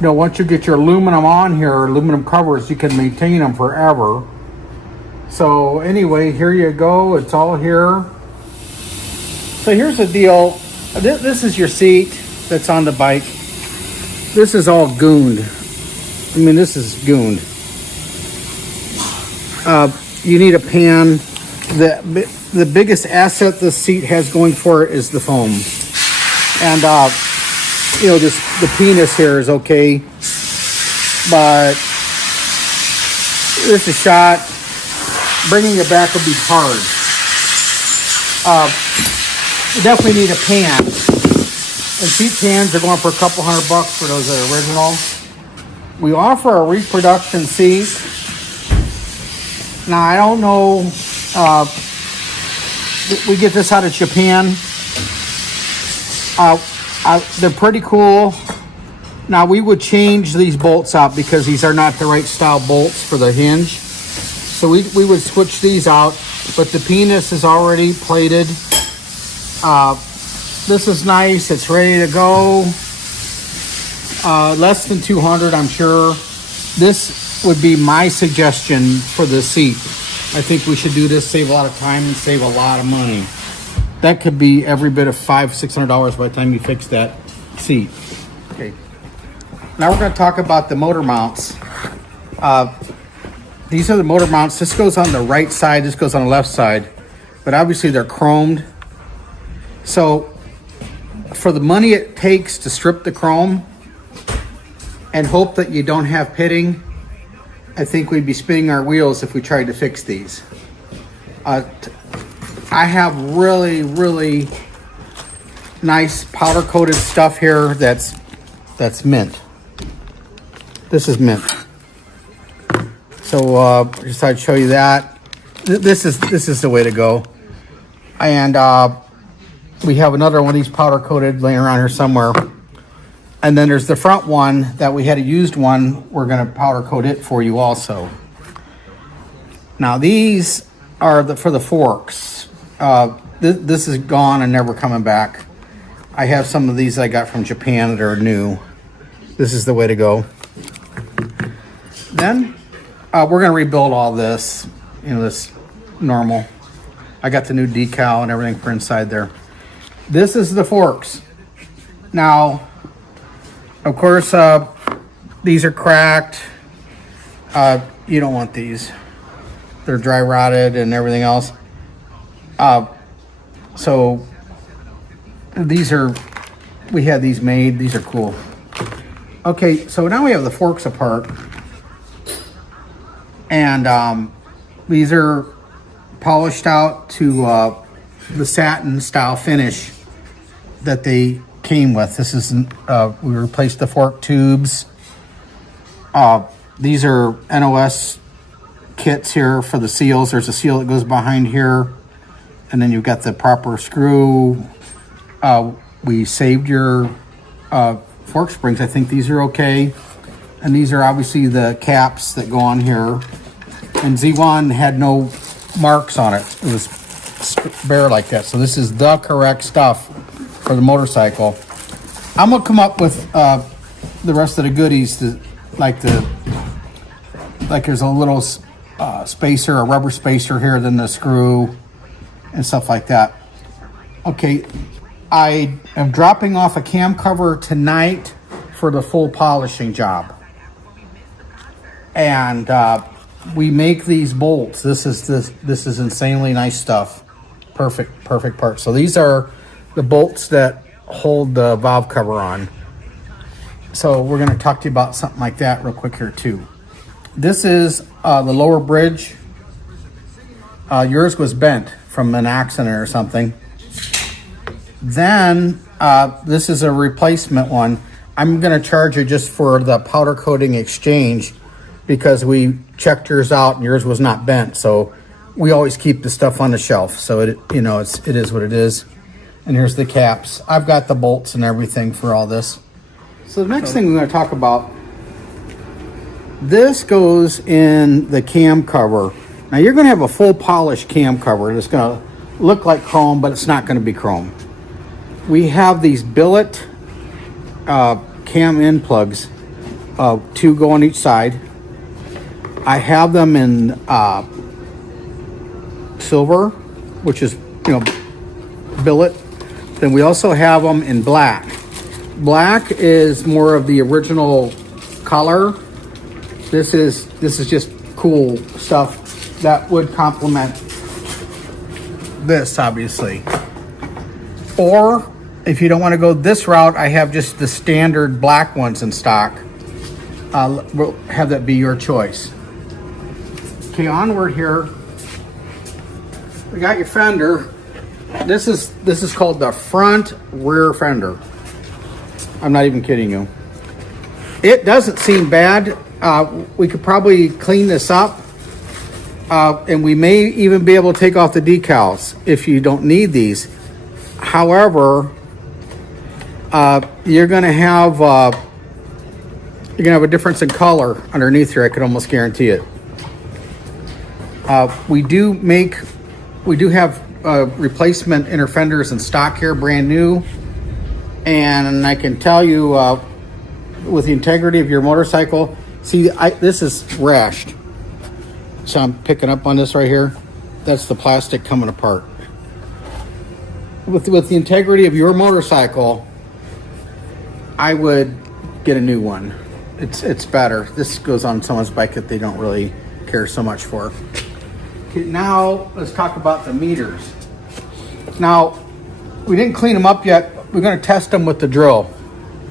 once you get your aluminum on here, aluminum covers, you can maintain them forever. So anyway, here you go. It's all here. So here's the deal. This is your seat that's on the bike. This is all gooned. I mean, this is gooned. You need a pan. The biggest asset this seat has going for it is the foam. And, the penis here is okay. But this is shot. Bringing it back will be hard. You definitely need a pan. And seat pans are going for a couple $100 for those that are original. We offer a reproduction seat. Now, I don't know, we get this out of Japan. They're pretty cool. Now, we would change these bolts out because these are not the right style bolts for the hinge. So we would switch these out, but the penis is already plated. This is nice. It's ready to go. Less than 200, I'm sure. This would be my suggestion for the seat. I think we should do this, save a lot of time and save a lot of money. That could be every bit of $500-600 by the time you fix that seat. Okay. Now we're going to talk about the motor mounts. These are the motor mounts. This goes on the right side, this goes on the left side, but obviously they're chromed. So for the money it takes to strip the chrome and hope that you don't have pitting, I think we'd be spinning our wheels if we tried to fix these. I have really nice powder coated stuff here that's mint. This is mint. So just thought I'd show you that. This is the way to go. And we have another one of these powder coated laying around here somewhere. And then there's the front one that we had a used one. We're gonna powder coat it for you also. Now these are for the forks. This is gone and never coming back. I have some of these I got from Japan that are new. This is the way to go. Then we're gonna rebuild all this, this normal. I got the new decal and everything for inside there. This is the forks. Now, of course, these are cracked. You don't want these. They're dry rotted and everything else. So we had these made. These are cool. Okay, so now we have the forks apart. And these are polished out to the satin style finish that they came with. This is we replaced the fork tubes. These are NOS kits here for the seals. There's a seal that goes behind here, and then you've got the proper screw. We saved your fork springs. I think these are okay, and these are obviously the caps that go on here. And Z1 had no marks on it. It was bare like that. So this is the correct stuff for the motorcycle. I'm gonna come up with the rest of the goodies, like there's a little spacer, a rubber spacer here, then the screw and stuff like that. Okay, I am dropping off a cam cover tonight for the full polishing job. And we make these bolts. This is insanely nice stuff. Perfect part. So these are the bolts that hold the valve cover on. So we're going to talk to you about something like that real quick here too. This is the lower bridge. Yours was bent from an accident or something. Then this is a replacement one. I'm going to charge you just for the powder coating exchange because we checked yours out and yours was not bent. So we always keep the stuff on the shelf. So it is what it is. And here's the caps. I've got the bolts and everything for all this. So the next thing we're going to talk about, this goes in the cam cover. Now you're going to have a full polished cam cover. It's going to look like chrome, but it's not going to be chrome. We have these billet cam in plugs, 2 go on each side. I have them in silver, which is billet. Then we also have them in black. Black is more of the original color. This is just cool stuff that would complement this, obviously. Or if you don't want to go this route, I have just the standard black ones in stock. We'll have that be your choice. Okay, onward here. We got your fender. This is called the front rear fender. I'm not even kidding you. It doesn't seem bad. We could probably clean this up. And we may even be able to take off the decals if you don't need these. However, you're gonna have a difference in color underneath here. I could almost guarantee it. We do have replacement inner fenders in stock here, brand new. And I can tell you, with the integrity of your motorcycle, see, this is rashed. So I'm picking up on this right here. That's the plastic coming apart. With the integrity of your motorcycle, I would get a new one. It's better. This goes on someone's bike that they don't really care so much for. Okay, now let's talk about the meters. Now, we didn't clean them up yet. We're going to test them with the drill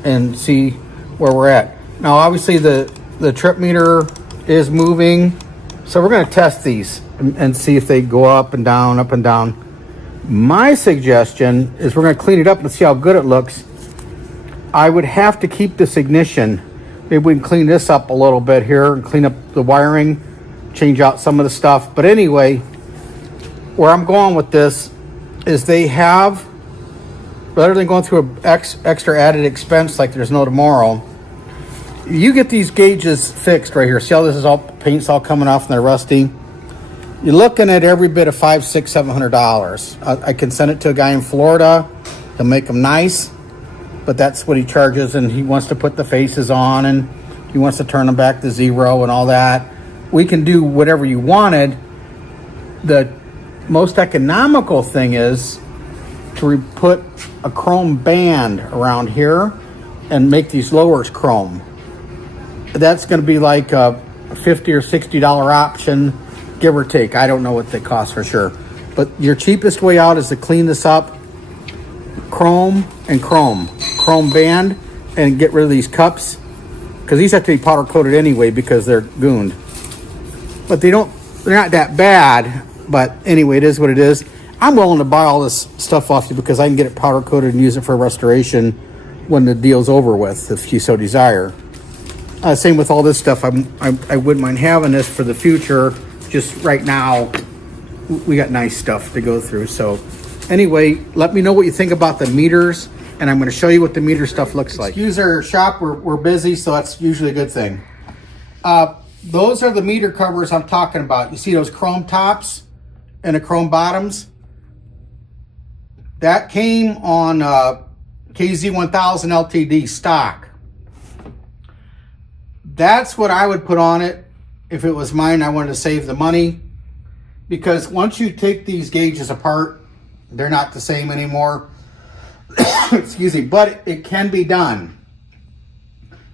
and see where we're at. Now, obviously the trip meter is moving, so we're going to test these and see if they go up and down, up and down. My suggestion is we're going to clean it up and see how good it looks. I would have to keep this ignition. Maybe we can clean this up a little bit here and clean up the wiring, change out some of the stuff. But anyway, where I'm going with this is they have, rather than going through an extra added expense like there's no tomorrow, you get these gauges fixed right here. See how this is all, paint's all coming off and they're rusty? You're looking at every bit of $500, $600, $700. I can send it to a guy in Florida. He'll make them nice, but that's what he charges, and he wants to put the faces on and he wants to turn them back to zero and all that. We can do whatever you wanted. The most economical thing is to put a chrome band around here and make these lowers chrome. That's going to be like a $50 or $60 option, give or take. I don't know what they cost for sure. But your cheapest way out is to clean this up, chrome band, and get rid of these cups, because these have to be powder coated anyway because they're gooned. But they're not that bad. But anyway, it is what it is. I'm willing to buy all this stuff off you because I can get it powder coated and use it for restoration when the deal's over with, if you so desire. Same with all this stuff. I wouldn't mind having this for the future. Just right now, we got nice stuff to go through. So anyway, let me know what you think about the meters, and I'm going to show you what the meter stuff looks like. Excuse our shop, we're busy, so that's usually a good thing. Those are the meter covers I'm talking about. You see those chrome tops and the chrome bottoms? That came on KZ1000 LTD stock. That's what I would put on it if it was mine. I wanted to save the money, because once you take these gauges apart, they're not the same anymore. Excuse me, but it can be done.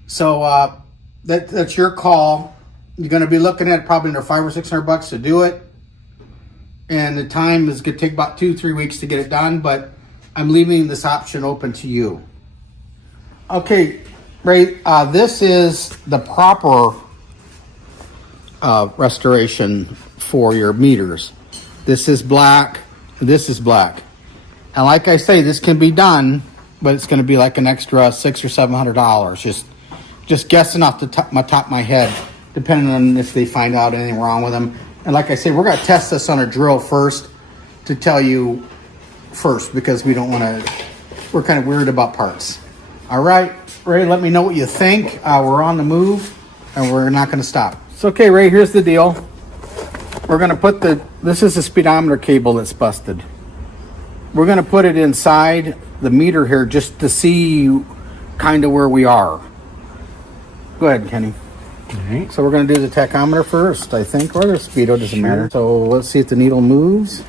So that's your call. You're going to be looking at probably under $500 or $600 to do it, and the time is going to take about 2-3 weeks to get it done. But I'm leaving this option open to you. Okay, Ray, this is the proper restoration for your meters. This is black, this is black. And like I say, this can be done, but it's going to be like an extra $600 or $700. Just guessing off the top of my head, depending on if they find out anything wrong with them. And like I say, we're going to test this on a drill first to tell you first, because we don't want to, we're kind of weird about parts. All right, Ray, let me know what you think. We're on the move and we're not going to stop. So, okay, Ray, here's the deal. We're going to put this is a speedometer cable that's busted. We're going to put it inside the meter here just to see kind of where we are. Go ahead, Kenny. All right. So we're going to do the tachometer first, I think, or the speedo, doesn't matter. So let's see if the needle moves.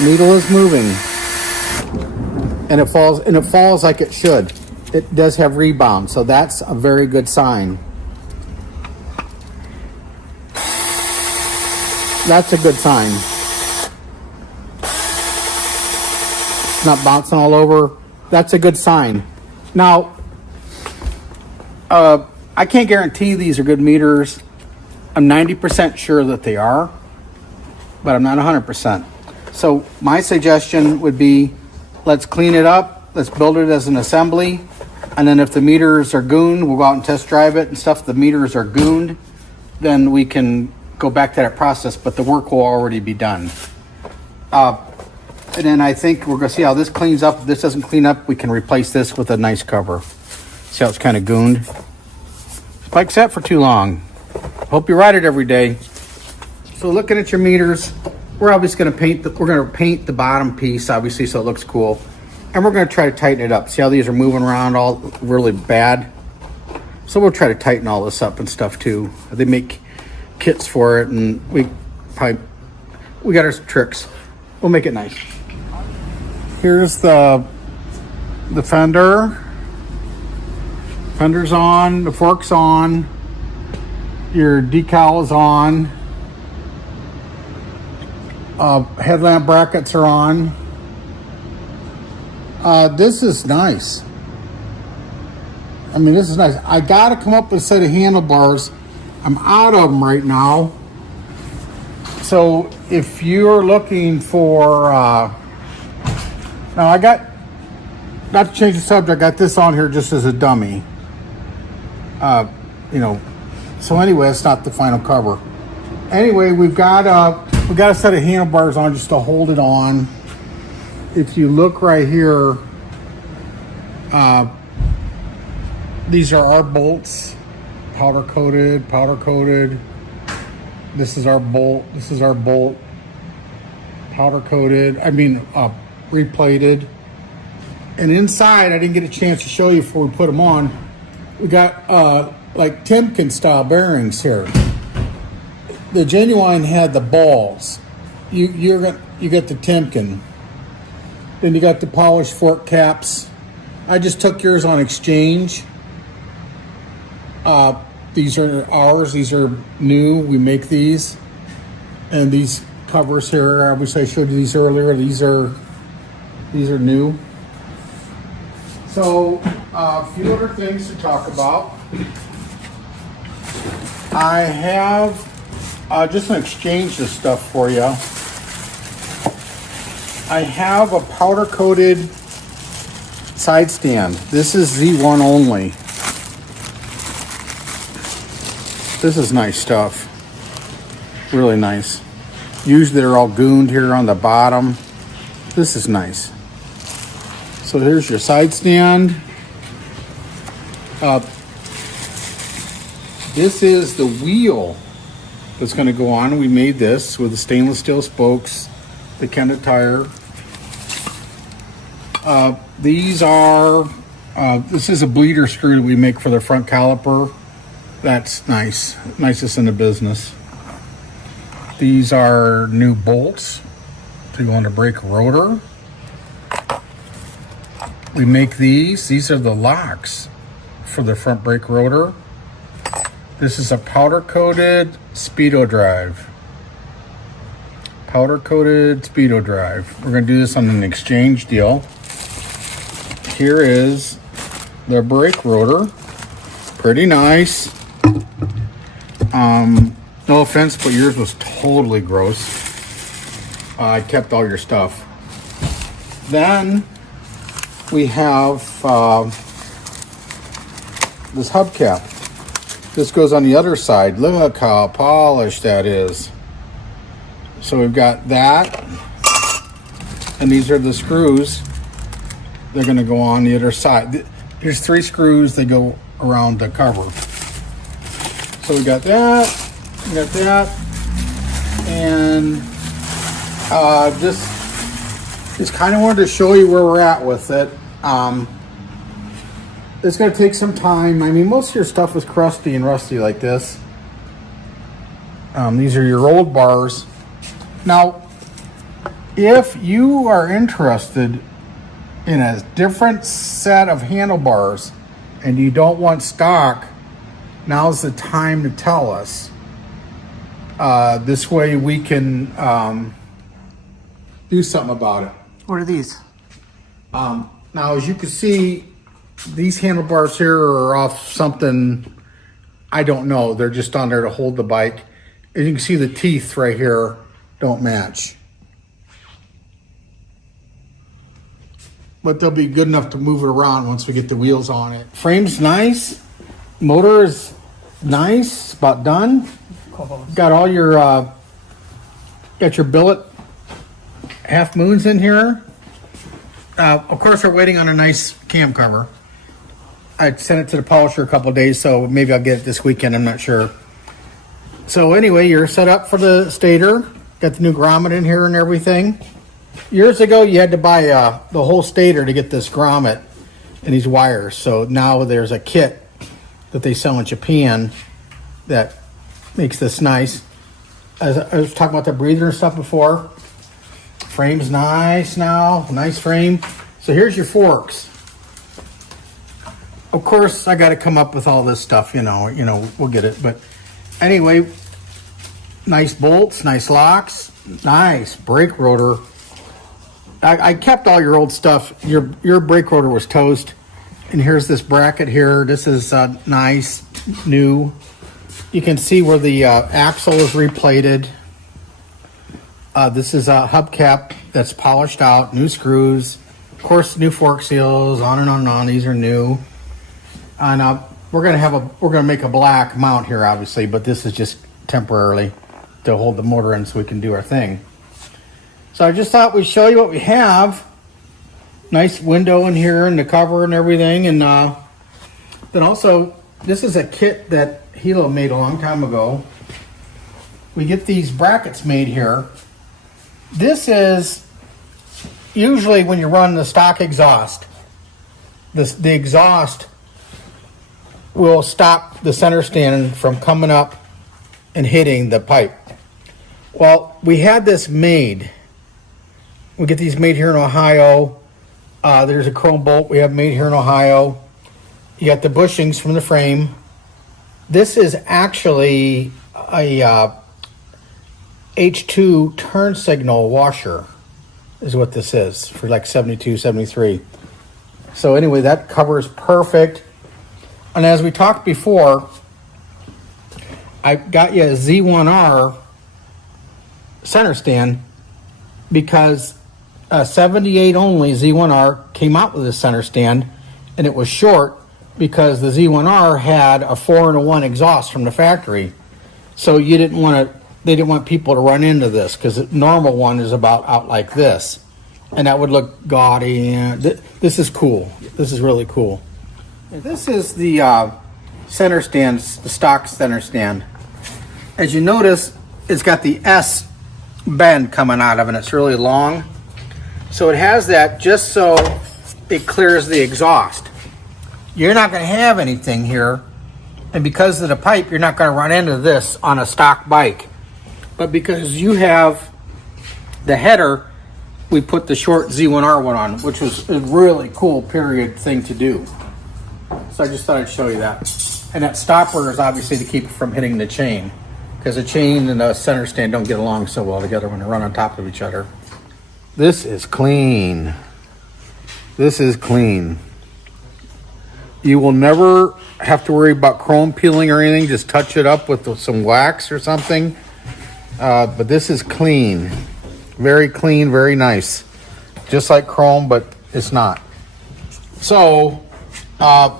Needle is moving. And it falls like it should. It does have rebound, so that's a very good sign. That's a good sign. It's not bouncing all over. That's a good sign. Now, I can't guarantee these are good meters. I'm 90% sure that they are, but I'm not 100%. So my suggestion would be, let's clean it up. Let's build it as an assembly. And then if the meters are gooned, we'll go out and test drive it and stuff. If the meters are gooned, then we can go back to that process, but the work will already be done. And then I think we're going to see how this cleans up. If this doesn't clean up, we can replace this with a nice cover. See how it's kind of gooned? Spike sat for too long. Hope you ride it every day. So looking at your meters, we're obviously going to paint the bottom piece, obviously, so it looks cool. And we're going to try to tighten it up. See how these are moving around all really bad? So we'll try to tighten all this up and stuff too. They make kits for it, and we got our tricks. We'll make it nice. Here's the fender. Fender's on, the fork's on. Your decal is on. Headlamp brackets are on. This is nice. I mean, this is nice. I gotta come up with a set of handlebars. I'm out of them right now. So if you're looking for, now I got, not to change the subject, I got this on here just as a dummy. You know, so anyway, it's not the final cover. Anyway, we got a set of handlebars on just to hold it on. If you look right here, these are our bolts, powder coated. This is our bolt, powder coated, replated. And inside, I didn't get a chance to show you before we put them on, we got like Timken style bearings here. The Genuine had the balls. You got the Timken. Then you got the polished fork caps. I just took yours on exchange. These are ours. These are new. We make these. And these covers here, obviously I showed you these earlier. These are new. So a few other things to talk about. I have just to exchange this stuff for you. I have a powder coated side stand. This is Z1 only. This is nice stuff. Really nice. Usually they're all gooned here on the bottom. This is nice. So here's your side stand. This is the wheel that's going to go on. We made this with the stainless steel spokes, the Kenda tire. These are, this is a bleeder screw that we make for the front caliper. That's nice. Nicest in the business. These are new bolts to go on the brake rotor. We make these. These are the locks for the front brake rotor. This is a powder coated speedo drive. Powder coated speedo drive. We're going to do this on an exchange deal. Here is the brake rotor. Pretty nice. No offense, but yours was totally gross. I kept all your stuff. Then we have this hubcap. This goes on the other side. Look how polished that is. So we've got that. And these are the screws. They're going to go on the other side. There's 3 screws. They go around the cover. So we got that. We got that. And just kind of wanted to show you where we're at with it. It's going to take some time. I mean, most of your stuff is crusty and rusty like this. These are your old bars. Now, if you are interested in a different set of handlebars and you don't want stock, now's the time to tell us. This way we can do something about it. What are these? Now, as you can see, these handlebars here are off something, I don't know. They're just on there to hold the bike. And you can see the teeth right here don't match. But they'll be good enough to move it around once we get the wheels on it. Frame's nice. Motor is nice. About done. Got all your, got your billet half moons in here. Of course, we're waiting on a nice cam cover. I sent it to the polisher a couple of days, so maybe I'll get it this weekend. I'm not sure. So anyway, you're set up for the stator. Got the new grommet in here and everything. Years ago, you had to buy the whole stator to get this grommet and these wires. So now there's a kit that they sell in Japan that makes this nice. As I was talking about the breather and stuff before. Frame's nice now, nice frame. So here's your forks. Of course, I got to come up with all this stuff, you know, we'll get it. But anyway, nice bolts, nice locks, nice brake rotor. I kept all your old stuff. Your brake rotor was toast. And here's this bracket here. This is nice, new. You can see where the axle is replated. This is a hubcap that's polished out, new screws. Of course, new fork seals, on and on and on. These are new. And we're gonna make a black mount here, obviously, but this is just temporarily to hold the motor in so we can do our thing. So I just thought we'd show you what we have. Nice window in here and the cover and everything. And then also, this is a kit that Hilo made a long time ago. We get these brackets made here. This is usually when you run the stock exhaust. The exhaust will stop the center stand from coming up and hitting the pipe. Well, we had this made. We get these made here in Ohio. There's a chrome bolt we have made here in Ohio. You got the bushings from the frame. This is actually a H2 turn signal washer is what this is for like 72, 73. So anyway, that cover is perfect. And as we talked before, I got you a Z1R center stand because 78 only Z1R came out with a center stand, and it was short because the Z1R had a 4-in-1 exhaust from the factory. So they didn't want people to run into this because the normal one is about out like this, and that would look gaudy. And this is cool. This is really cool. This is the center stand, the stock center stand. As you notice, it's got the S bend coming out of it. It's really long. So it has that just so it clears the exhaust. You're not going to have anything here. And because of the pipe, you're not going to run into this on a stock bike. But because you have the header, we put the short Z1R one on, which was a really cool period thing to do. So I just thought I'd show you that. And that stopper is obviously to keep it from hitting the chain, because the chain and the center stand don't get along so well together when they run on top of each other. This is clean. This is clean. You will never have to worry about chrome peeling or anything. Just touch it up with some wax or something. But this is clean. Very clean, very nice. Just like chrome, but it's not. So, I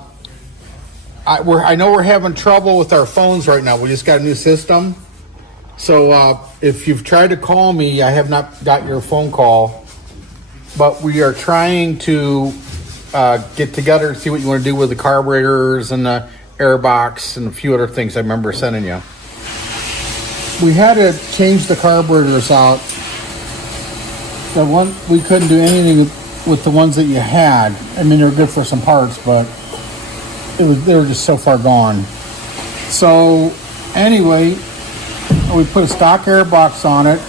know we're having trouble with our phones right now. We just got a new system. So if you've tried to call me, I have not got your phone call. But we are trying to get together and see what you want to do with the carburetors and the air box and a few other things I remember sending you. We had to change the carburetors out. We couldn't do anything with the ones that you had. I mean, they're good for some parts, but they were just so far gone. So anyway, we put a stock air box on it,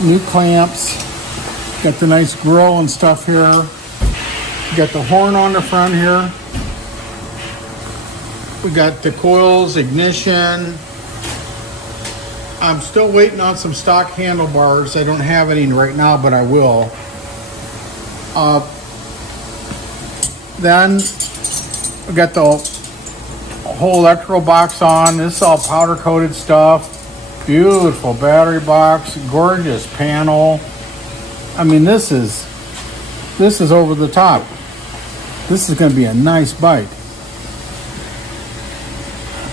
new clamps, got the nice grill and stuff here, got the horn on the front here, we got the coils, ignition. I'm still waiting on some stock handlebars. I don't have any right now, but I will. Then we got the whole electrical box on. This is all powder coated stuff. Beautiful battery box, gorgeous panel. I mean, this is over the top. This is going to be a nice bike.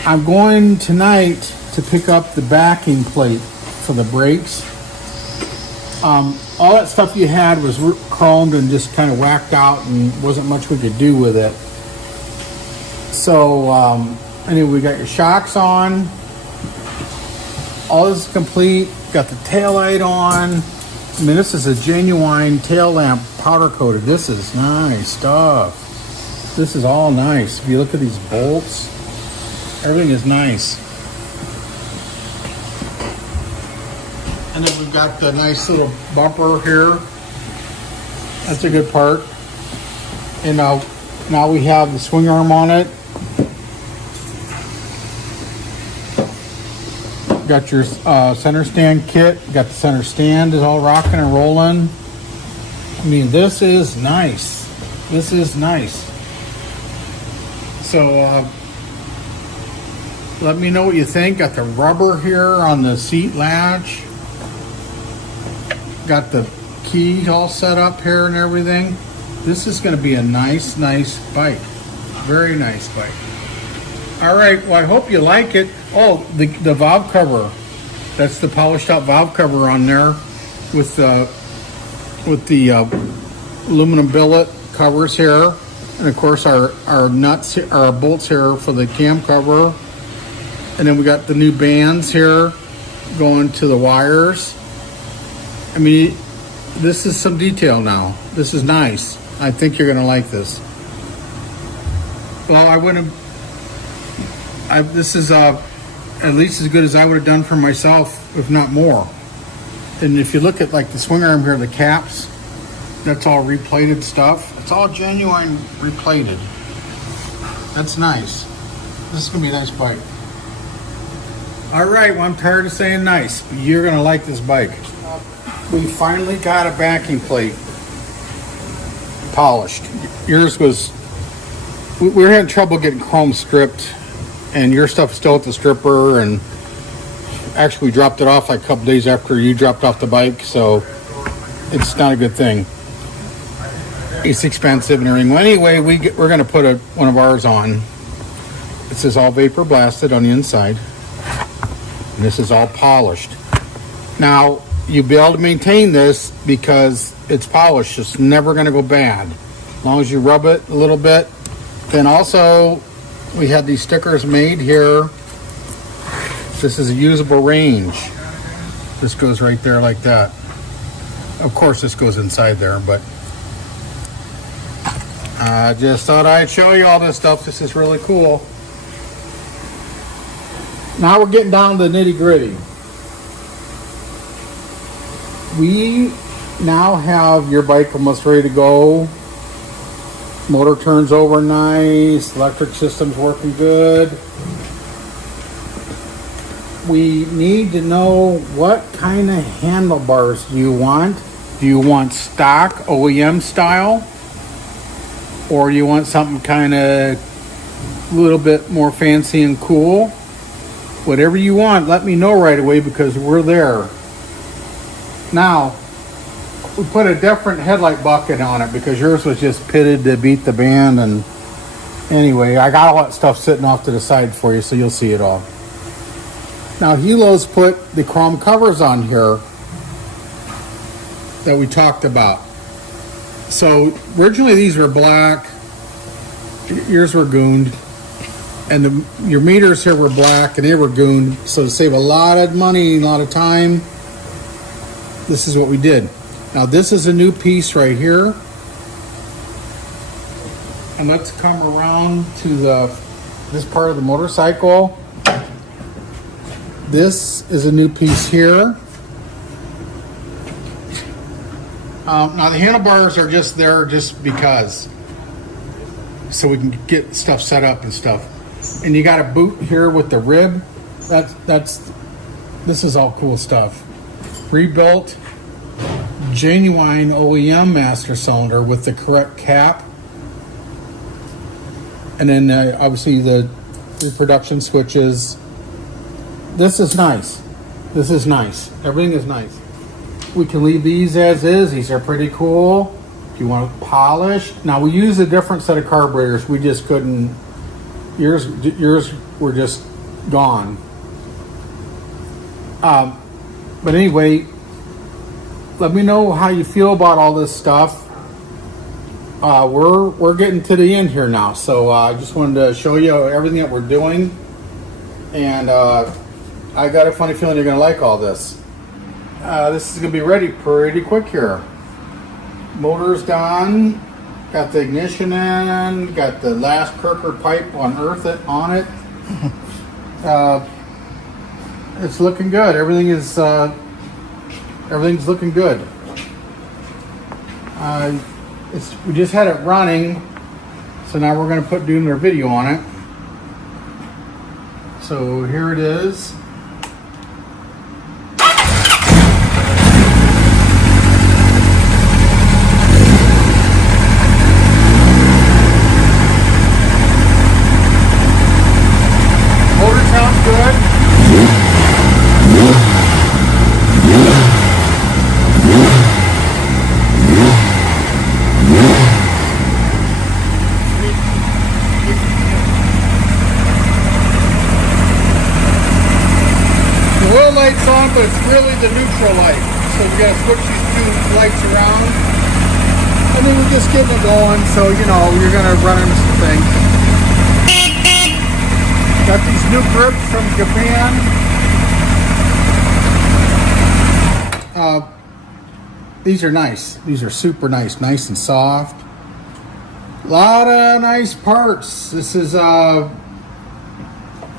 I'm going tonight to pick up the backing plate for the brakes. All that stuff you had was chromed and just kind of whacked out, and wasn't much we could do with it. So anyway, we got your shocks on. All this is complete. Got the taillight on. I mean, this is a genuine tail lamp, powder coated. This is nice stuff. This is all nice. If you look at these bolts, everything is nice. And then we've got the nice little bumper here. That's a good part. And now we have the swing arm on it. Got your center stand kit. Got the center stand is all rocking and rolling. I mean, this is nice. This is nice. So let me know what you think. Got the rubber here on the seat latch. Got the key all set up here and everything. This is going to be a nice bike. Very nice bike. All right, well, I hope you like it. Oh, the valve cover. That's the polished out valve cover on there with the aluminum billet covers here. And of course our nuts, our bolts here for the cam cover. And then we got the new bands here going to the wires. I mean, this is some detail now. This is nice. I think you're gonna like this. Well, this is at least as good as I would have done for myself, if not more. And if you look at like the swing arm here, the caps, that's all replated stuff. It's all genuine replated. That's nice. This is gonna be a nice bike. All right, well, I'm tired of saying nice, but you're gonna like this bike. We finally got a backing plate polished. Yours was, we were having trouble getting chrome stripped, and your stuff is still at the stripper, and actually we dropped it off like a couple days after you dropped off the bike, so it's not a good thing. It's expensive and everything. Well, anyway, we're gonna put one of ours on. This is all vapor blasted on the inside, and this is all polished. Now, you'll be able to maintain this because it's polished. It's never going to go bad as long as you rub it a little bit. Then also, we had these stickers made here. This is a usable range. This goes right there like that. Of course, this goes inside there, but I just thought I'd show you all this stuff. This is really cool. Now we're getting down to the nitty-gritty. We now have your bike almost ready to go. Motor turns over nice. Electric system's working good. We need to know what kind of handlebars do you want. Do you want stock OEM style? Or do you want something kind of a little bit more fancy and cool? Whatever you want, let me know right away because we're there. Now, we put a different headlight bucket on it because yours was just pitted to beat the band. And anyway, I got all that stuff sitting off to the side for you, so you'll see it all. Now, Helo's put the chrome covers on here that we talked about. So originally these were black, yours were gooned, and your meters here were black and they were gooned. So to save a lot of money and a lot of time, this is what we did. Now this is a new piece right here. And let's come around to this part of the motorcycle. This is a new piece here. Now the handlebars are just there just because, so we can get stuff set up and stuff. And you got a boot here with the rib. This is all cool stuff. Rebuilt, genuine OEM master cylinder with the correct cap. And then obviously the reproduction switches. This is nice. This is nice. Everything is nice. We can leave these as is. These are pretty cool. If you want to polish. Now we use a different set of carburetors. We just couldn't. Yours were just gone. But anyway, let me know how you feel about all this stuff. We're getting to the end here now, so I just wanted to show you everything that we're doing, and I got a funny feeling you're gonna like all this. This is gonna be ready pretty quick here. Motor's done. Got the ignition in. Got the last Kirker pipe on it. It's looking good. Everything's looking good. We just had it running, so now we're going to do another video on it. So here it is. We gotta switch these two lights around. I mean, we're just getting it going, so you know, you're gonna run into some things. Got these new grips from Japan. These are nice. These are super nice and soft. A lot of nice parts. This is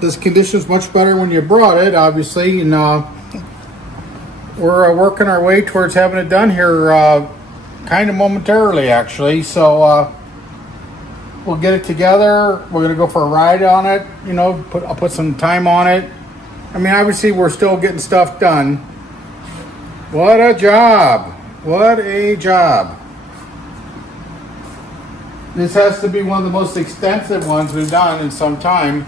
this condition's much better when you brought it, obviously, and we're working our way towards having it done here kind of momentarily, actually. So we'll get it together. We're gonna go for a ride on it. You know, I'll put some time on it. I mean, obviously, we're still getting stuff done. What a job! What a job! This has to be one of the most extensive ones we've done in some time.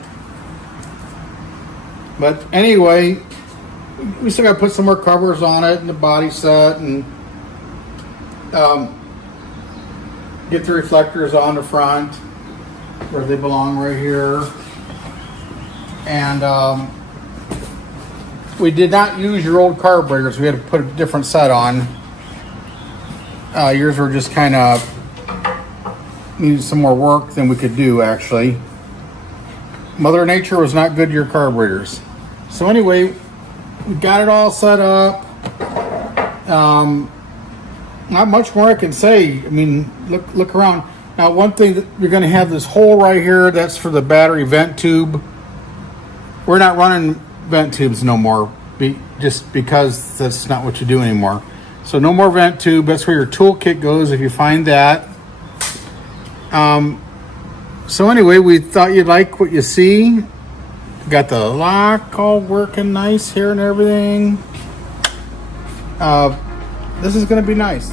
But anyway, we still got to put some more covers on it and the body set and get the reflectors on the front where they belong, right here. And we did not use your old carburetors. We had to put a different set on. Yours were just kind of needed some more work than we could do, actually. Mother Nature was not good to your carburetors. So anyway, we got it all set up. Not much more I can say. I mean, look around. Now, one thing that you're going to have this hole right here. That's for the battery vent tube. We're not running vent tubes no more, just because that's not what you do anymore. So no more vent tube. That's where your toolkit goes if you find that. So anyway, we thought you'd like what you see. Got the lock all working nice here and everything. This is going to be nice.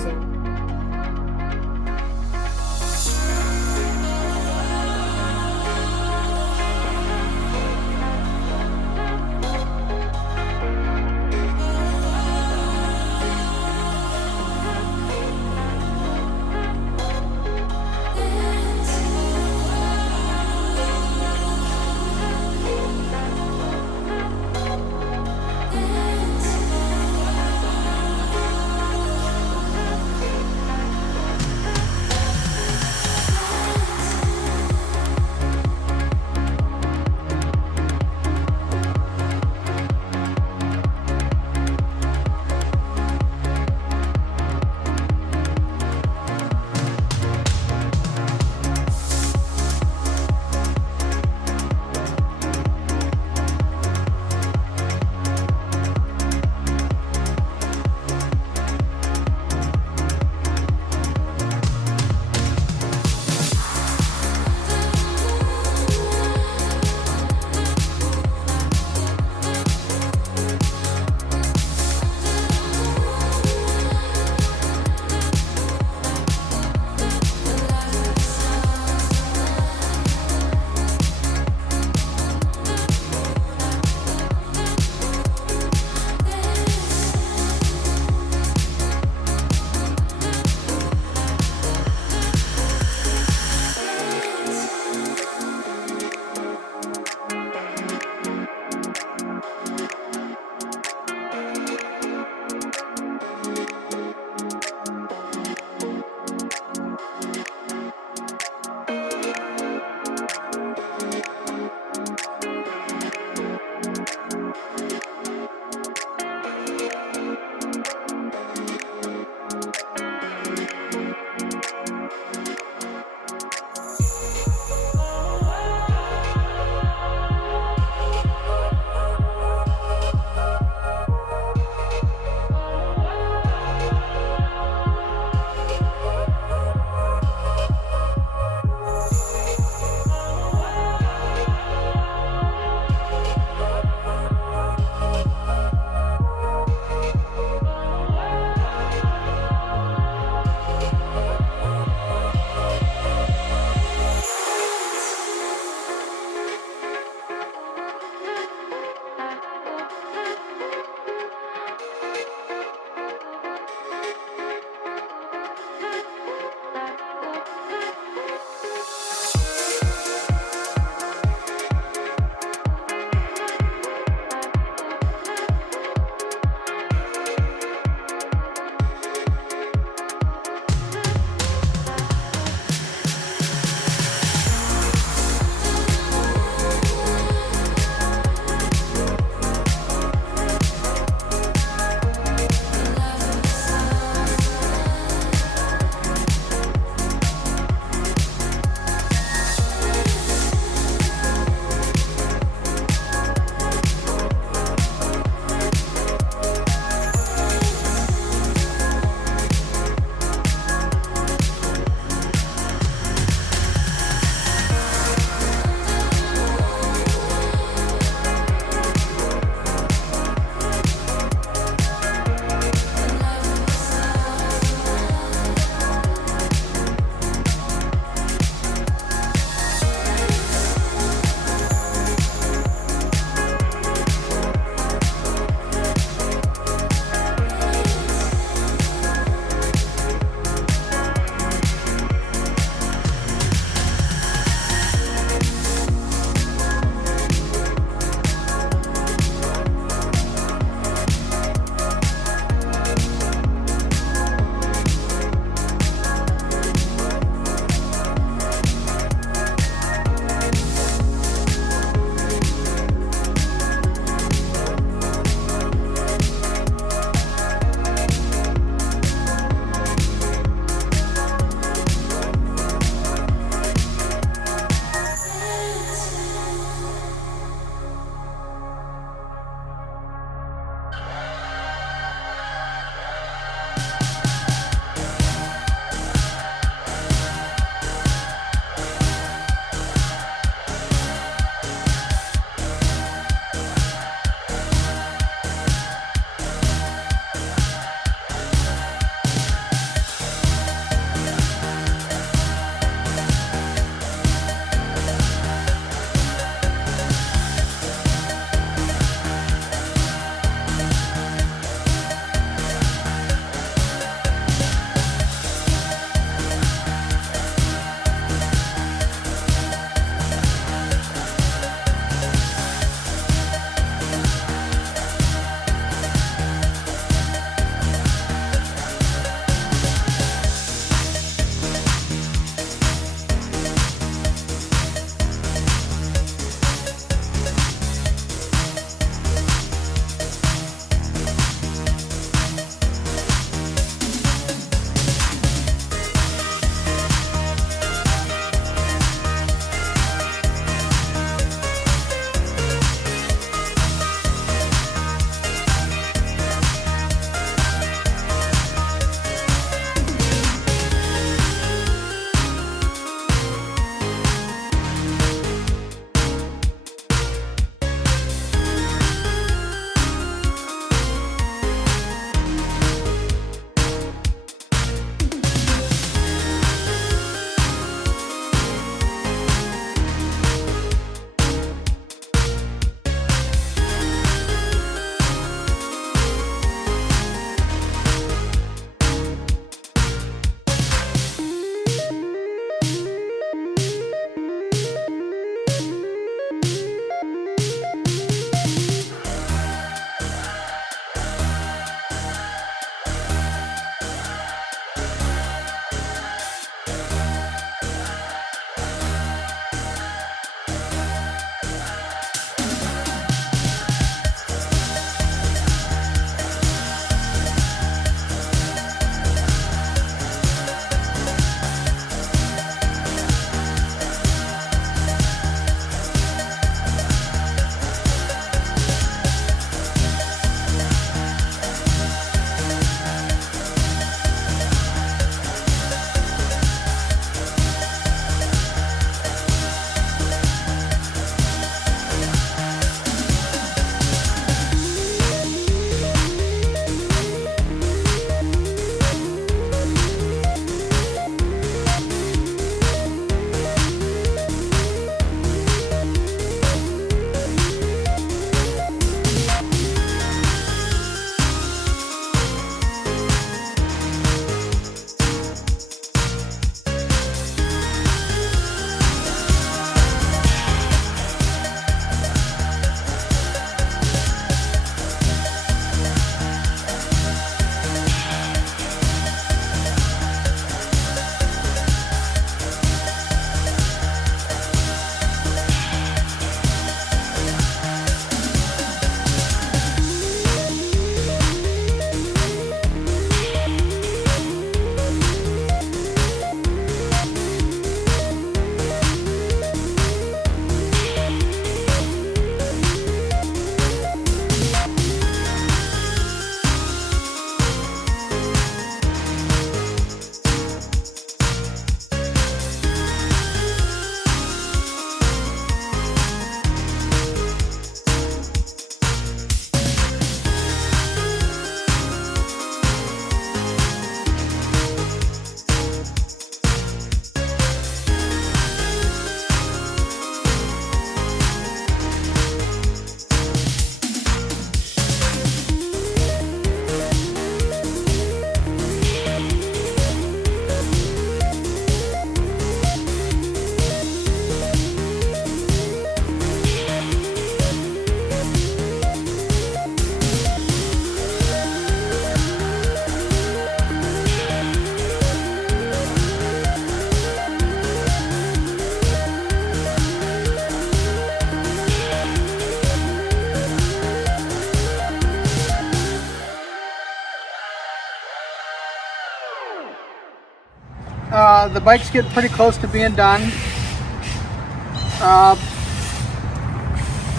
The bike's getting pretty close to being done.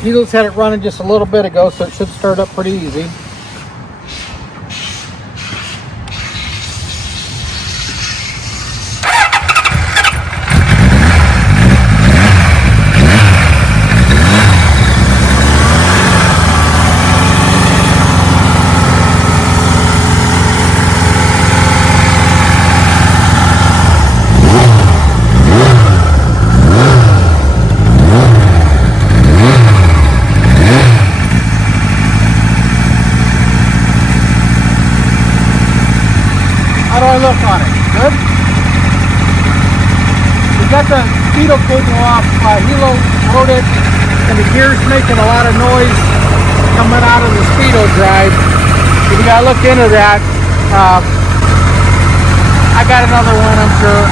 Helo's had it running just a little bit ago, so it should start up pretty easy. How do I look on it? Good? We got the speedo cable off. Hilo rode it, and the gear's making a lot of noise coming out of the speedo drive. So we gotta look into that. I got another one, I'm sure.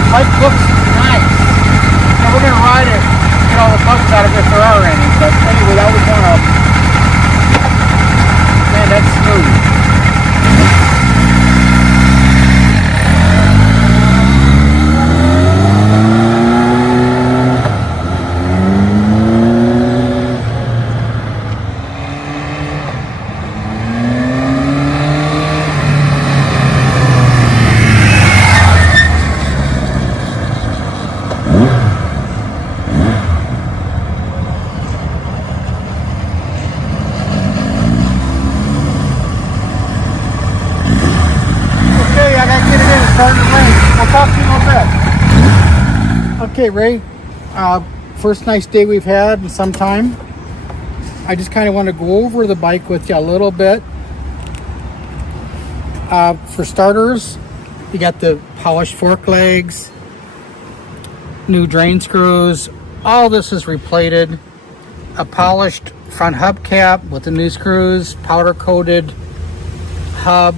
The bike looks nice. And we're gonna ride it, get all the bugs out of it if there are any. But anyway, that was one of them. Man, that's smooth. Starting to rain. We'll talk to you in a bit. Okay, Ray. First nice day we've had in some time. I just kind of want to go over the bike with you a little bit. For starters, you got the polished fork legs, new drain screws. All this is replated. A polished front hubcap with the new screws, powder coated hub,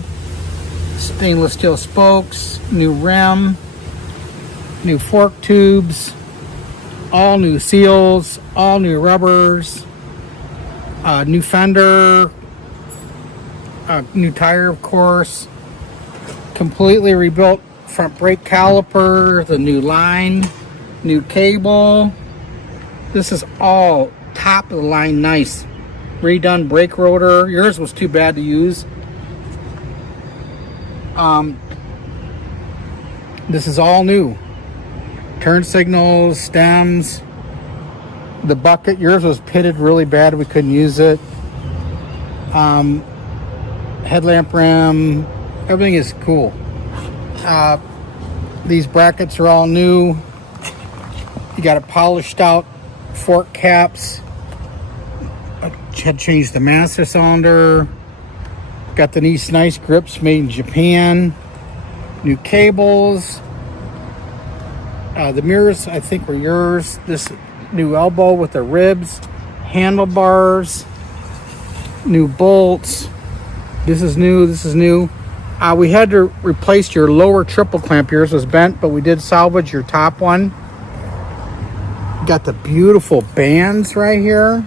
stainless steel spokes, new rim, new fork tubes, all new seals, all new rubbers, new fender, new tire, of course, completely rebuilt front brake caliper, the new line, new cable. This is all top of the line, nice. Redone brake rotor. Yours was too bad to use. This is all new. Turn signals, stems, the bucket. Yours was pitted really bad. We couldn't use it. Headlamp rim. Everything is cool. These brackets are all new. You got a polished out fork caps. I had changed the master cylinder. Got the nice grips made in Japan. New cables. The mirrors, I think, were yours. This new elbow with the ribs. Handlebars. New bolts. This is new. This is new. We had to replace your lower triple clamp. Yours was bent, but we did salvage your top one. Got the beautiful bands right here.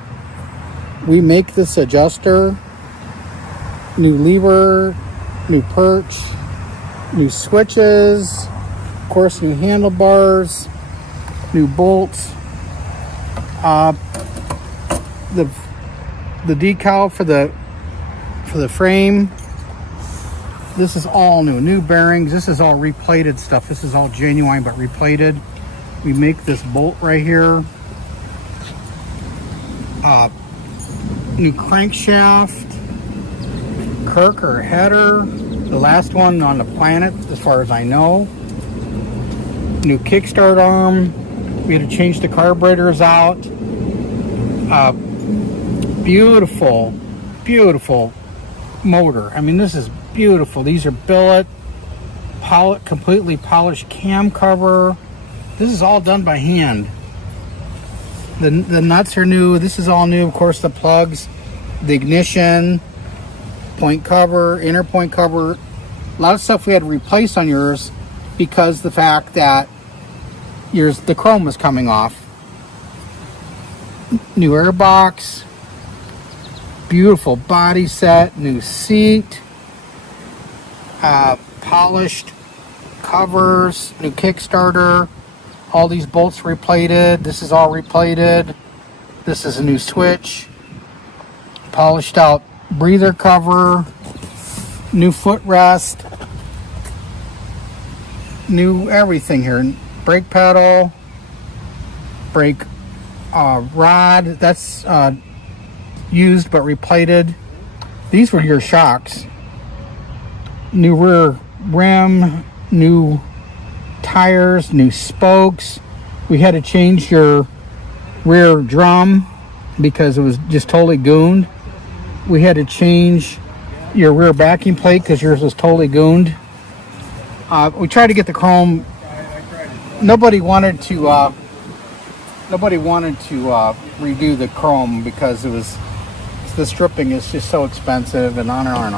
We make this adjuster. New lever, new perch, new switches, of course, new handlebars, new bolts. The decal for the frame. This is all new bearings. This is all replated stuff. This is all genuine but replated. We make this bolt right here. New crankshaft. Kirk or header, the last one on the planet as far as I know. New kickstart arm. We had to change the carburetors out. Beautiful motor. I mean, this is beautiful. These are billet, completely polished cam cover. This is all done by hand. The nuts are new. This is all new. Of course, the plugs, the ignition, point cover, inner point cover. A lot of stuff we had to replace on yours because the fact that the chrome was coming off. New air box, beautiful body set, new seat, polished covers, new Kickstarter. All these bolts replated. This is all replated. This is a new switch. Polished out breather cover. New footrest. New everything here. Brake pedal. Brake rod. That's used but replated. These were your shocks. New rear rim. New tires, new spokes. We had to change your rear drum because it was just totally gooned. We had to change your rear backing plate because yours was totally gooned. We tried to get the chrome. Nobody wanted to redo the chrome because the stripping is just so expensive, and on and on and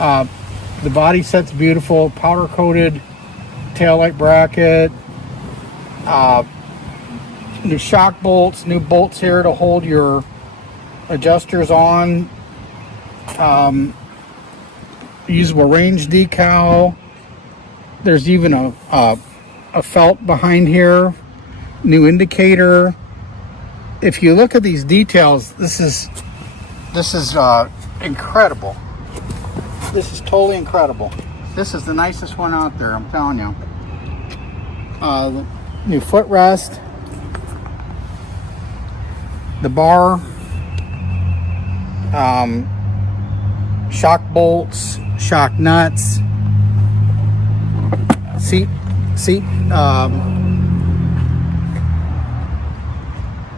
on. The body set's beautiful, powder coated taillight bracket, new shock bolts, new bolts here to hold your adjusters on, usable range decal. There's even a felt behind here, new indicator. If you look at these details, this is incredible. This is totally incredible. This is the nicest one out there, I'm telling you. New footrest, the bar, shock bolts, shock nuts, seat,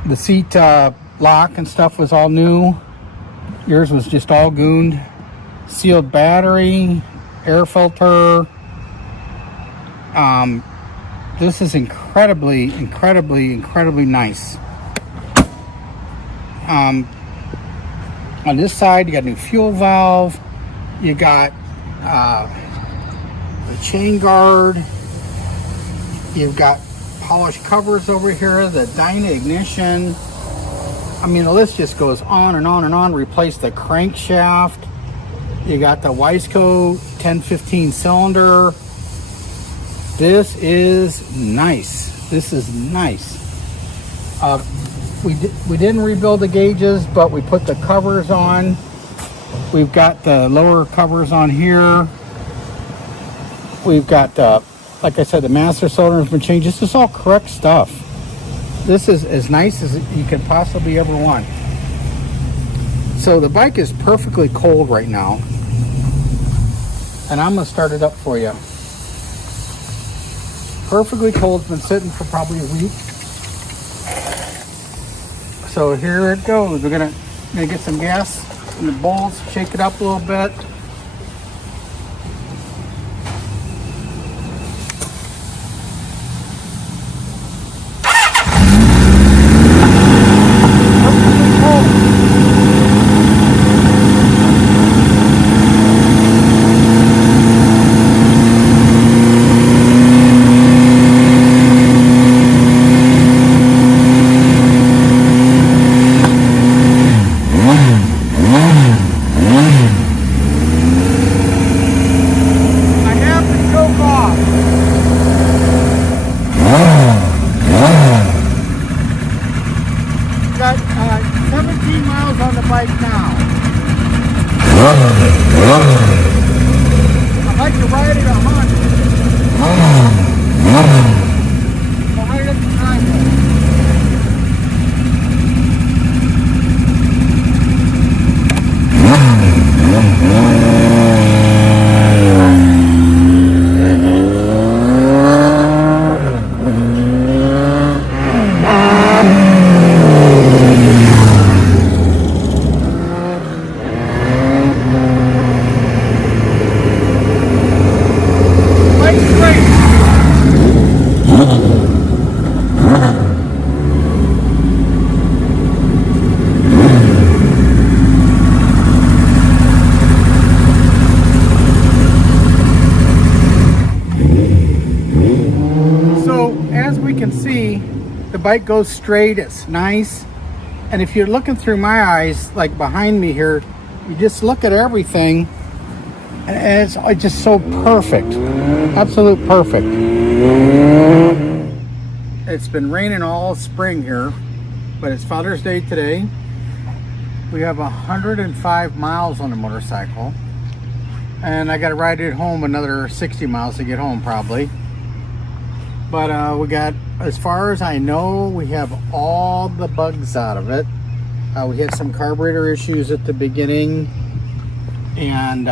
the seat lock and stuff was all new. Yours was just all gooned. Sealed battery, air filter. This is incredibly nice. On this side, you got a new fuel valve. You got the chain guard. You've got polished covers over here. The Dyna ignition. I mean, the list just goes on and on and on. Replace the crankshaft. You got the Wiseco 1015 cylinder. This is nice. This is nice. We didn't rebuild the gauges, but we put the covers on. We've got the lower covers on here. We've got, like I said, the master cylinder has been changed. This is all correct stuff. This is as nice as you could possibly ever want. So the bike is perfectly cold right now. And I'm going to start it up for you. Perfectly cold. It's been sitting for probably a week. So here it goes. We're gonna get some gas in the bowls, shake it up a little bit. Got 17 miles on the bike now. I'd like to ride it 100. So right at the driveway. The bike goes straight, it's nice. And if you're looking through my eyes, like behind me here, you just look at everything And it's just so perfect. Absolute perfect. It's been raining all spring here, but it's Father's Day today. We have 105 miles on the motorcycle. And I got to ride it home another 60 miles to get home probably. But we got, as far as I know, we have all the bugs out of it. We had some carburetor issues at the beginning, and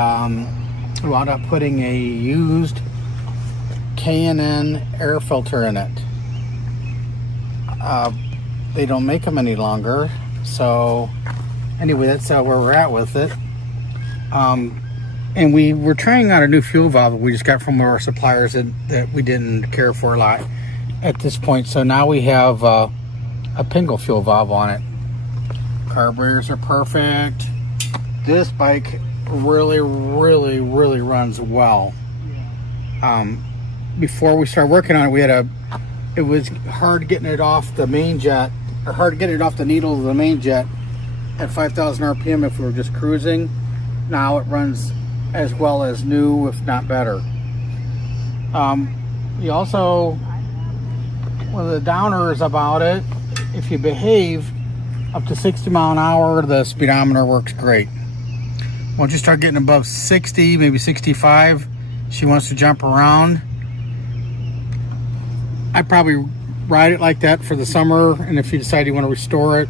we wound up putting a used K&N air filter in it. They don't make them any longer, so anyway, that's where we're at with it. And we were trying out a new fuel valve that we just got from one of our suppliers that we didn't care for a lot at this point. So now we have a pingle fuel valve on it. Carburetors are perfect. This bike really runs well. Before we started working on it, it was hard getting it off the main jet, or hard getting it off the needle of the main jet at 5,000 RPM if we were just cruising. Now it runs as well as new, if not better. You also, one of the downers about it, if you behave up to 60 mile an hour, the speedometer works great. Once you start getting above 60, maybe 65, she wants to jump around. I'd probably ride it like that for the summer, and if you decide you want to restore it,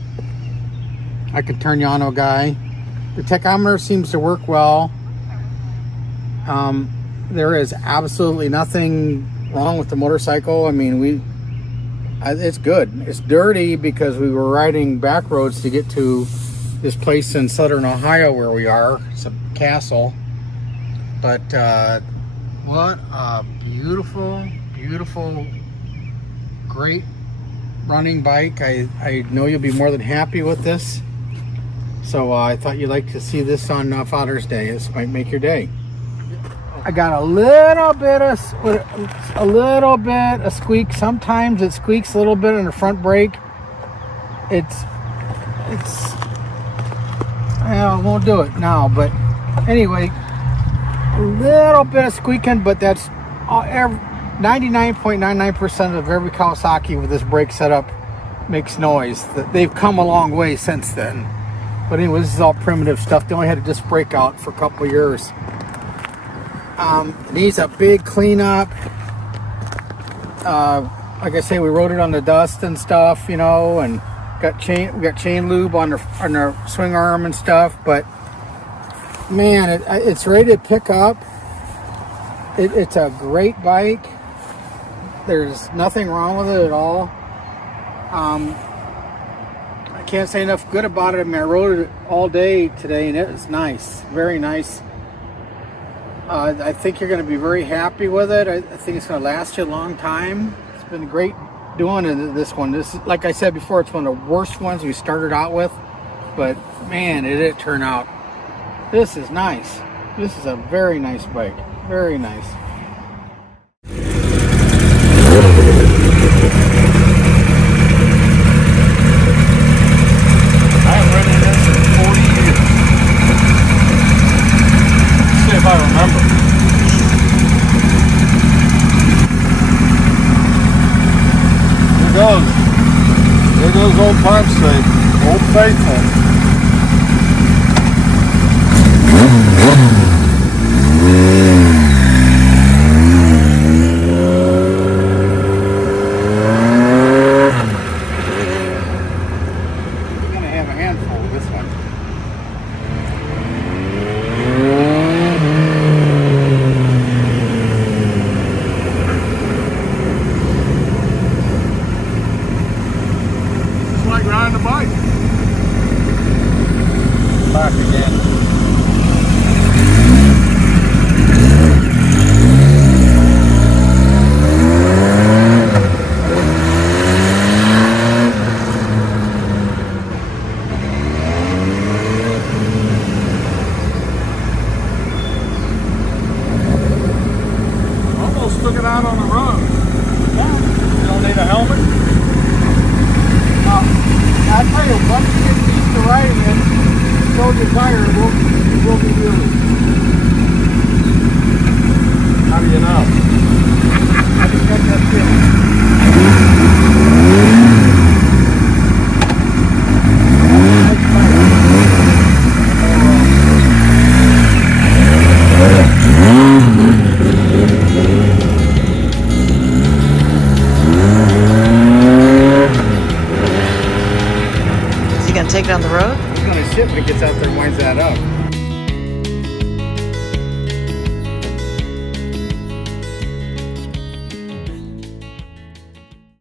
I could turn you on to a guy. The tachometer seems to work well. There is absolutely nothing wrong with the motorcycle. I mean, it's good. It's dirty because we were riding back roads to get to this place in southern Ohio where we are. It's a castle. But what a beautiful, great running bike. I know you'll be more than happy with this. So I thought you'd like to see this on Father's Day. This might make your day. I got a little bit of squeak. Sometimes it squeaks a little bit on the front brake. I won't do it now, but anyway, a little bit of squeaking, but that's 99.99% of every Kawasaki with this brake setup makes noise. They've come a long way since then. But anyway, this is all primitive stuff. They only had a disc brake out for a couple of years. Needs a big cleanup. Like I say, we rode it on the dust and stuff, and we got chain lube on the swing arm and stuff. But man, it's ready to pick up. It's a great bike. There's nothing wrong with it at all. I can't say enough good about it. I mean, I rode it all day today, and it was nice, very nice. I think you're going to be very happy with it. I think it's going to last you a long time. It's been great doing this one. This, like I said before, it's one of the worst ones we started out with, but man, it did turn out. This is nice. This is a very nice bike. Very nice. I haven't ridden this in 40 years. Let's see if I remember. There goes old Pump State. Old Faithful. Riding a bike. Back again. it gets out there and winds that up.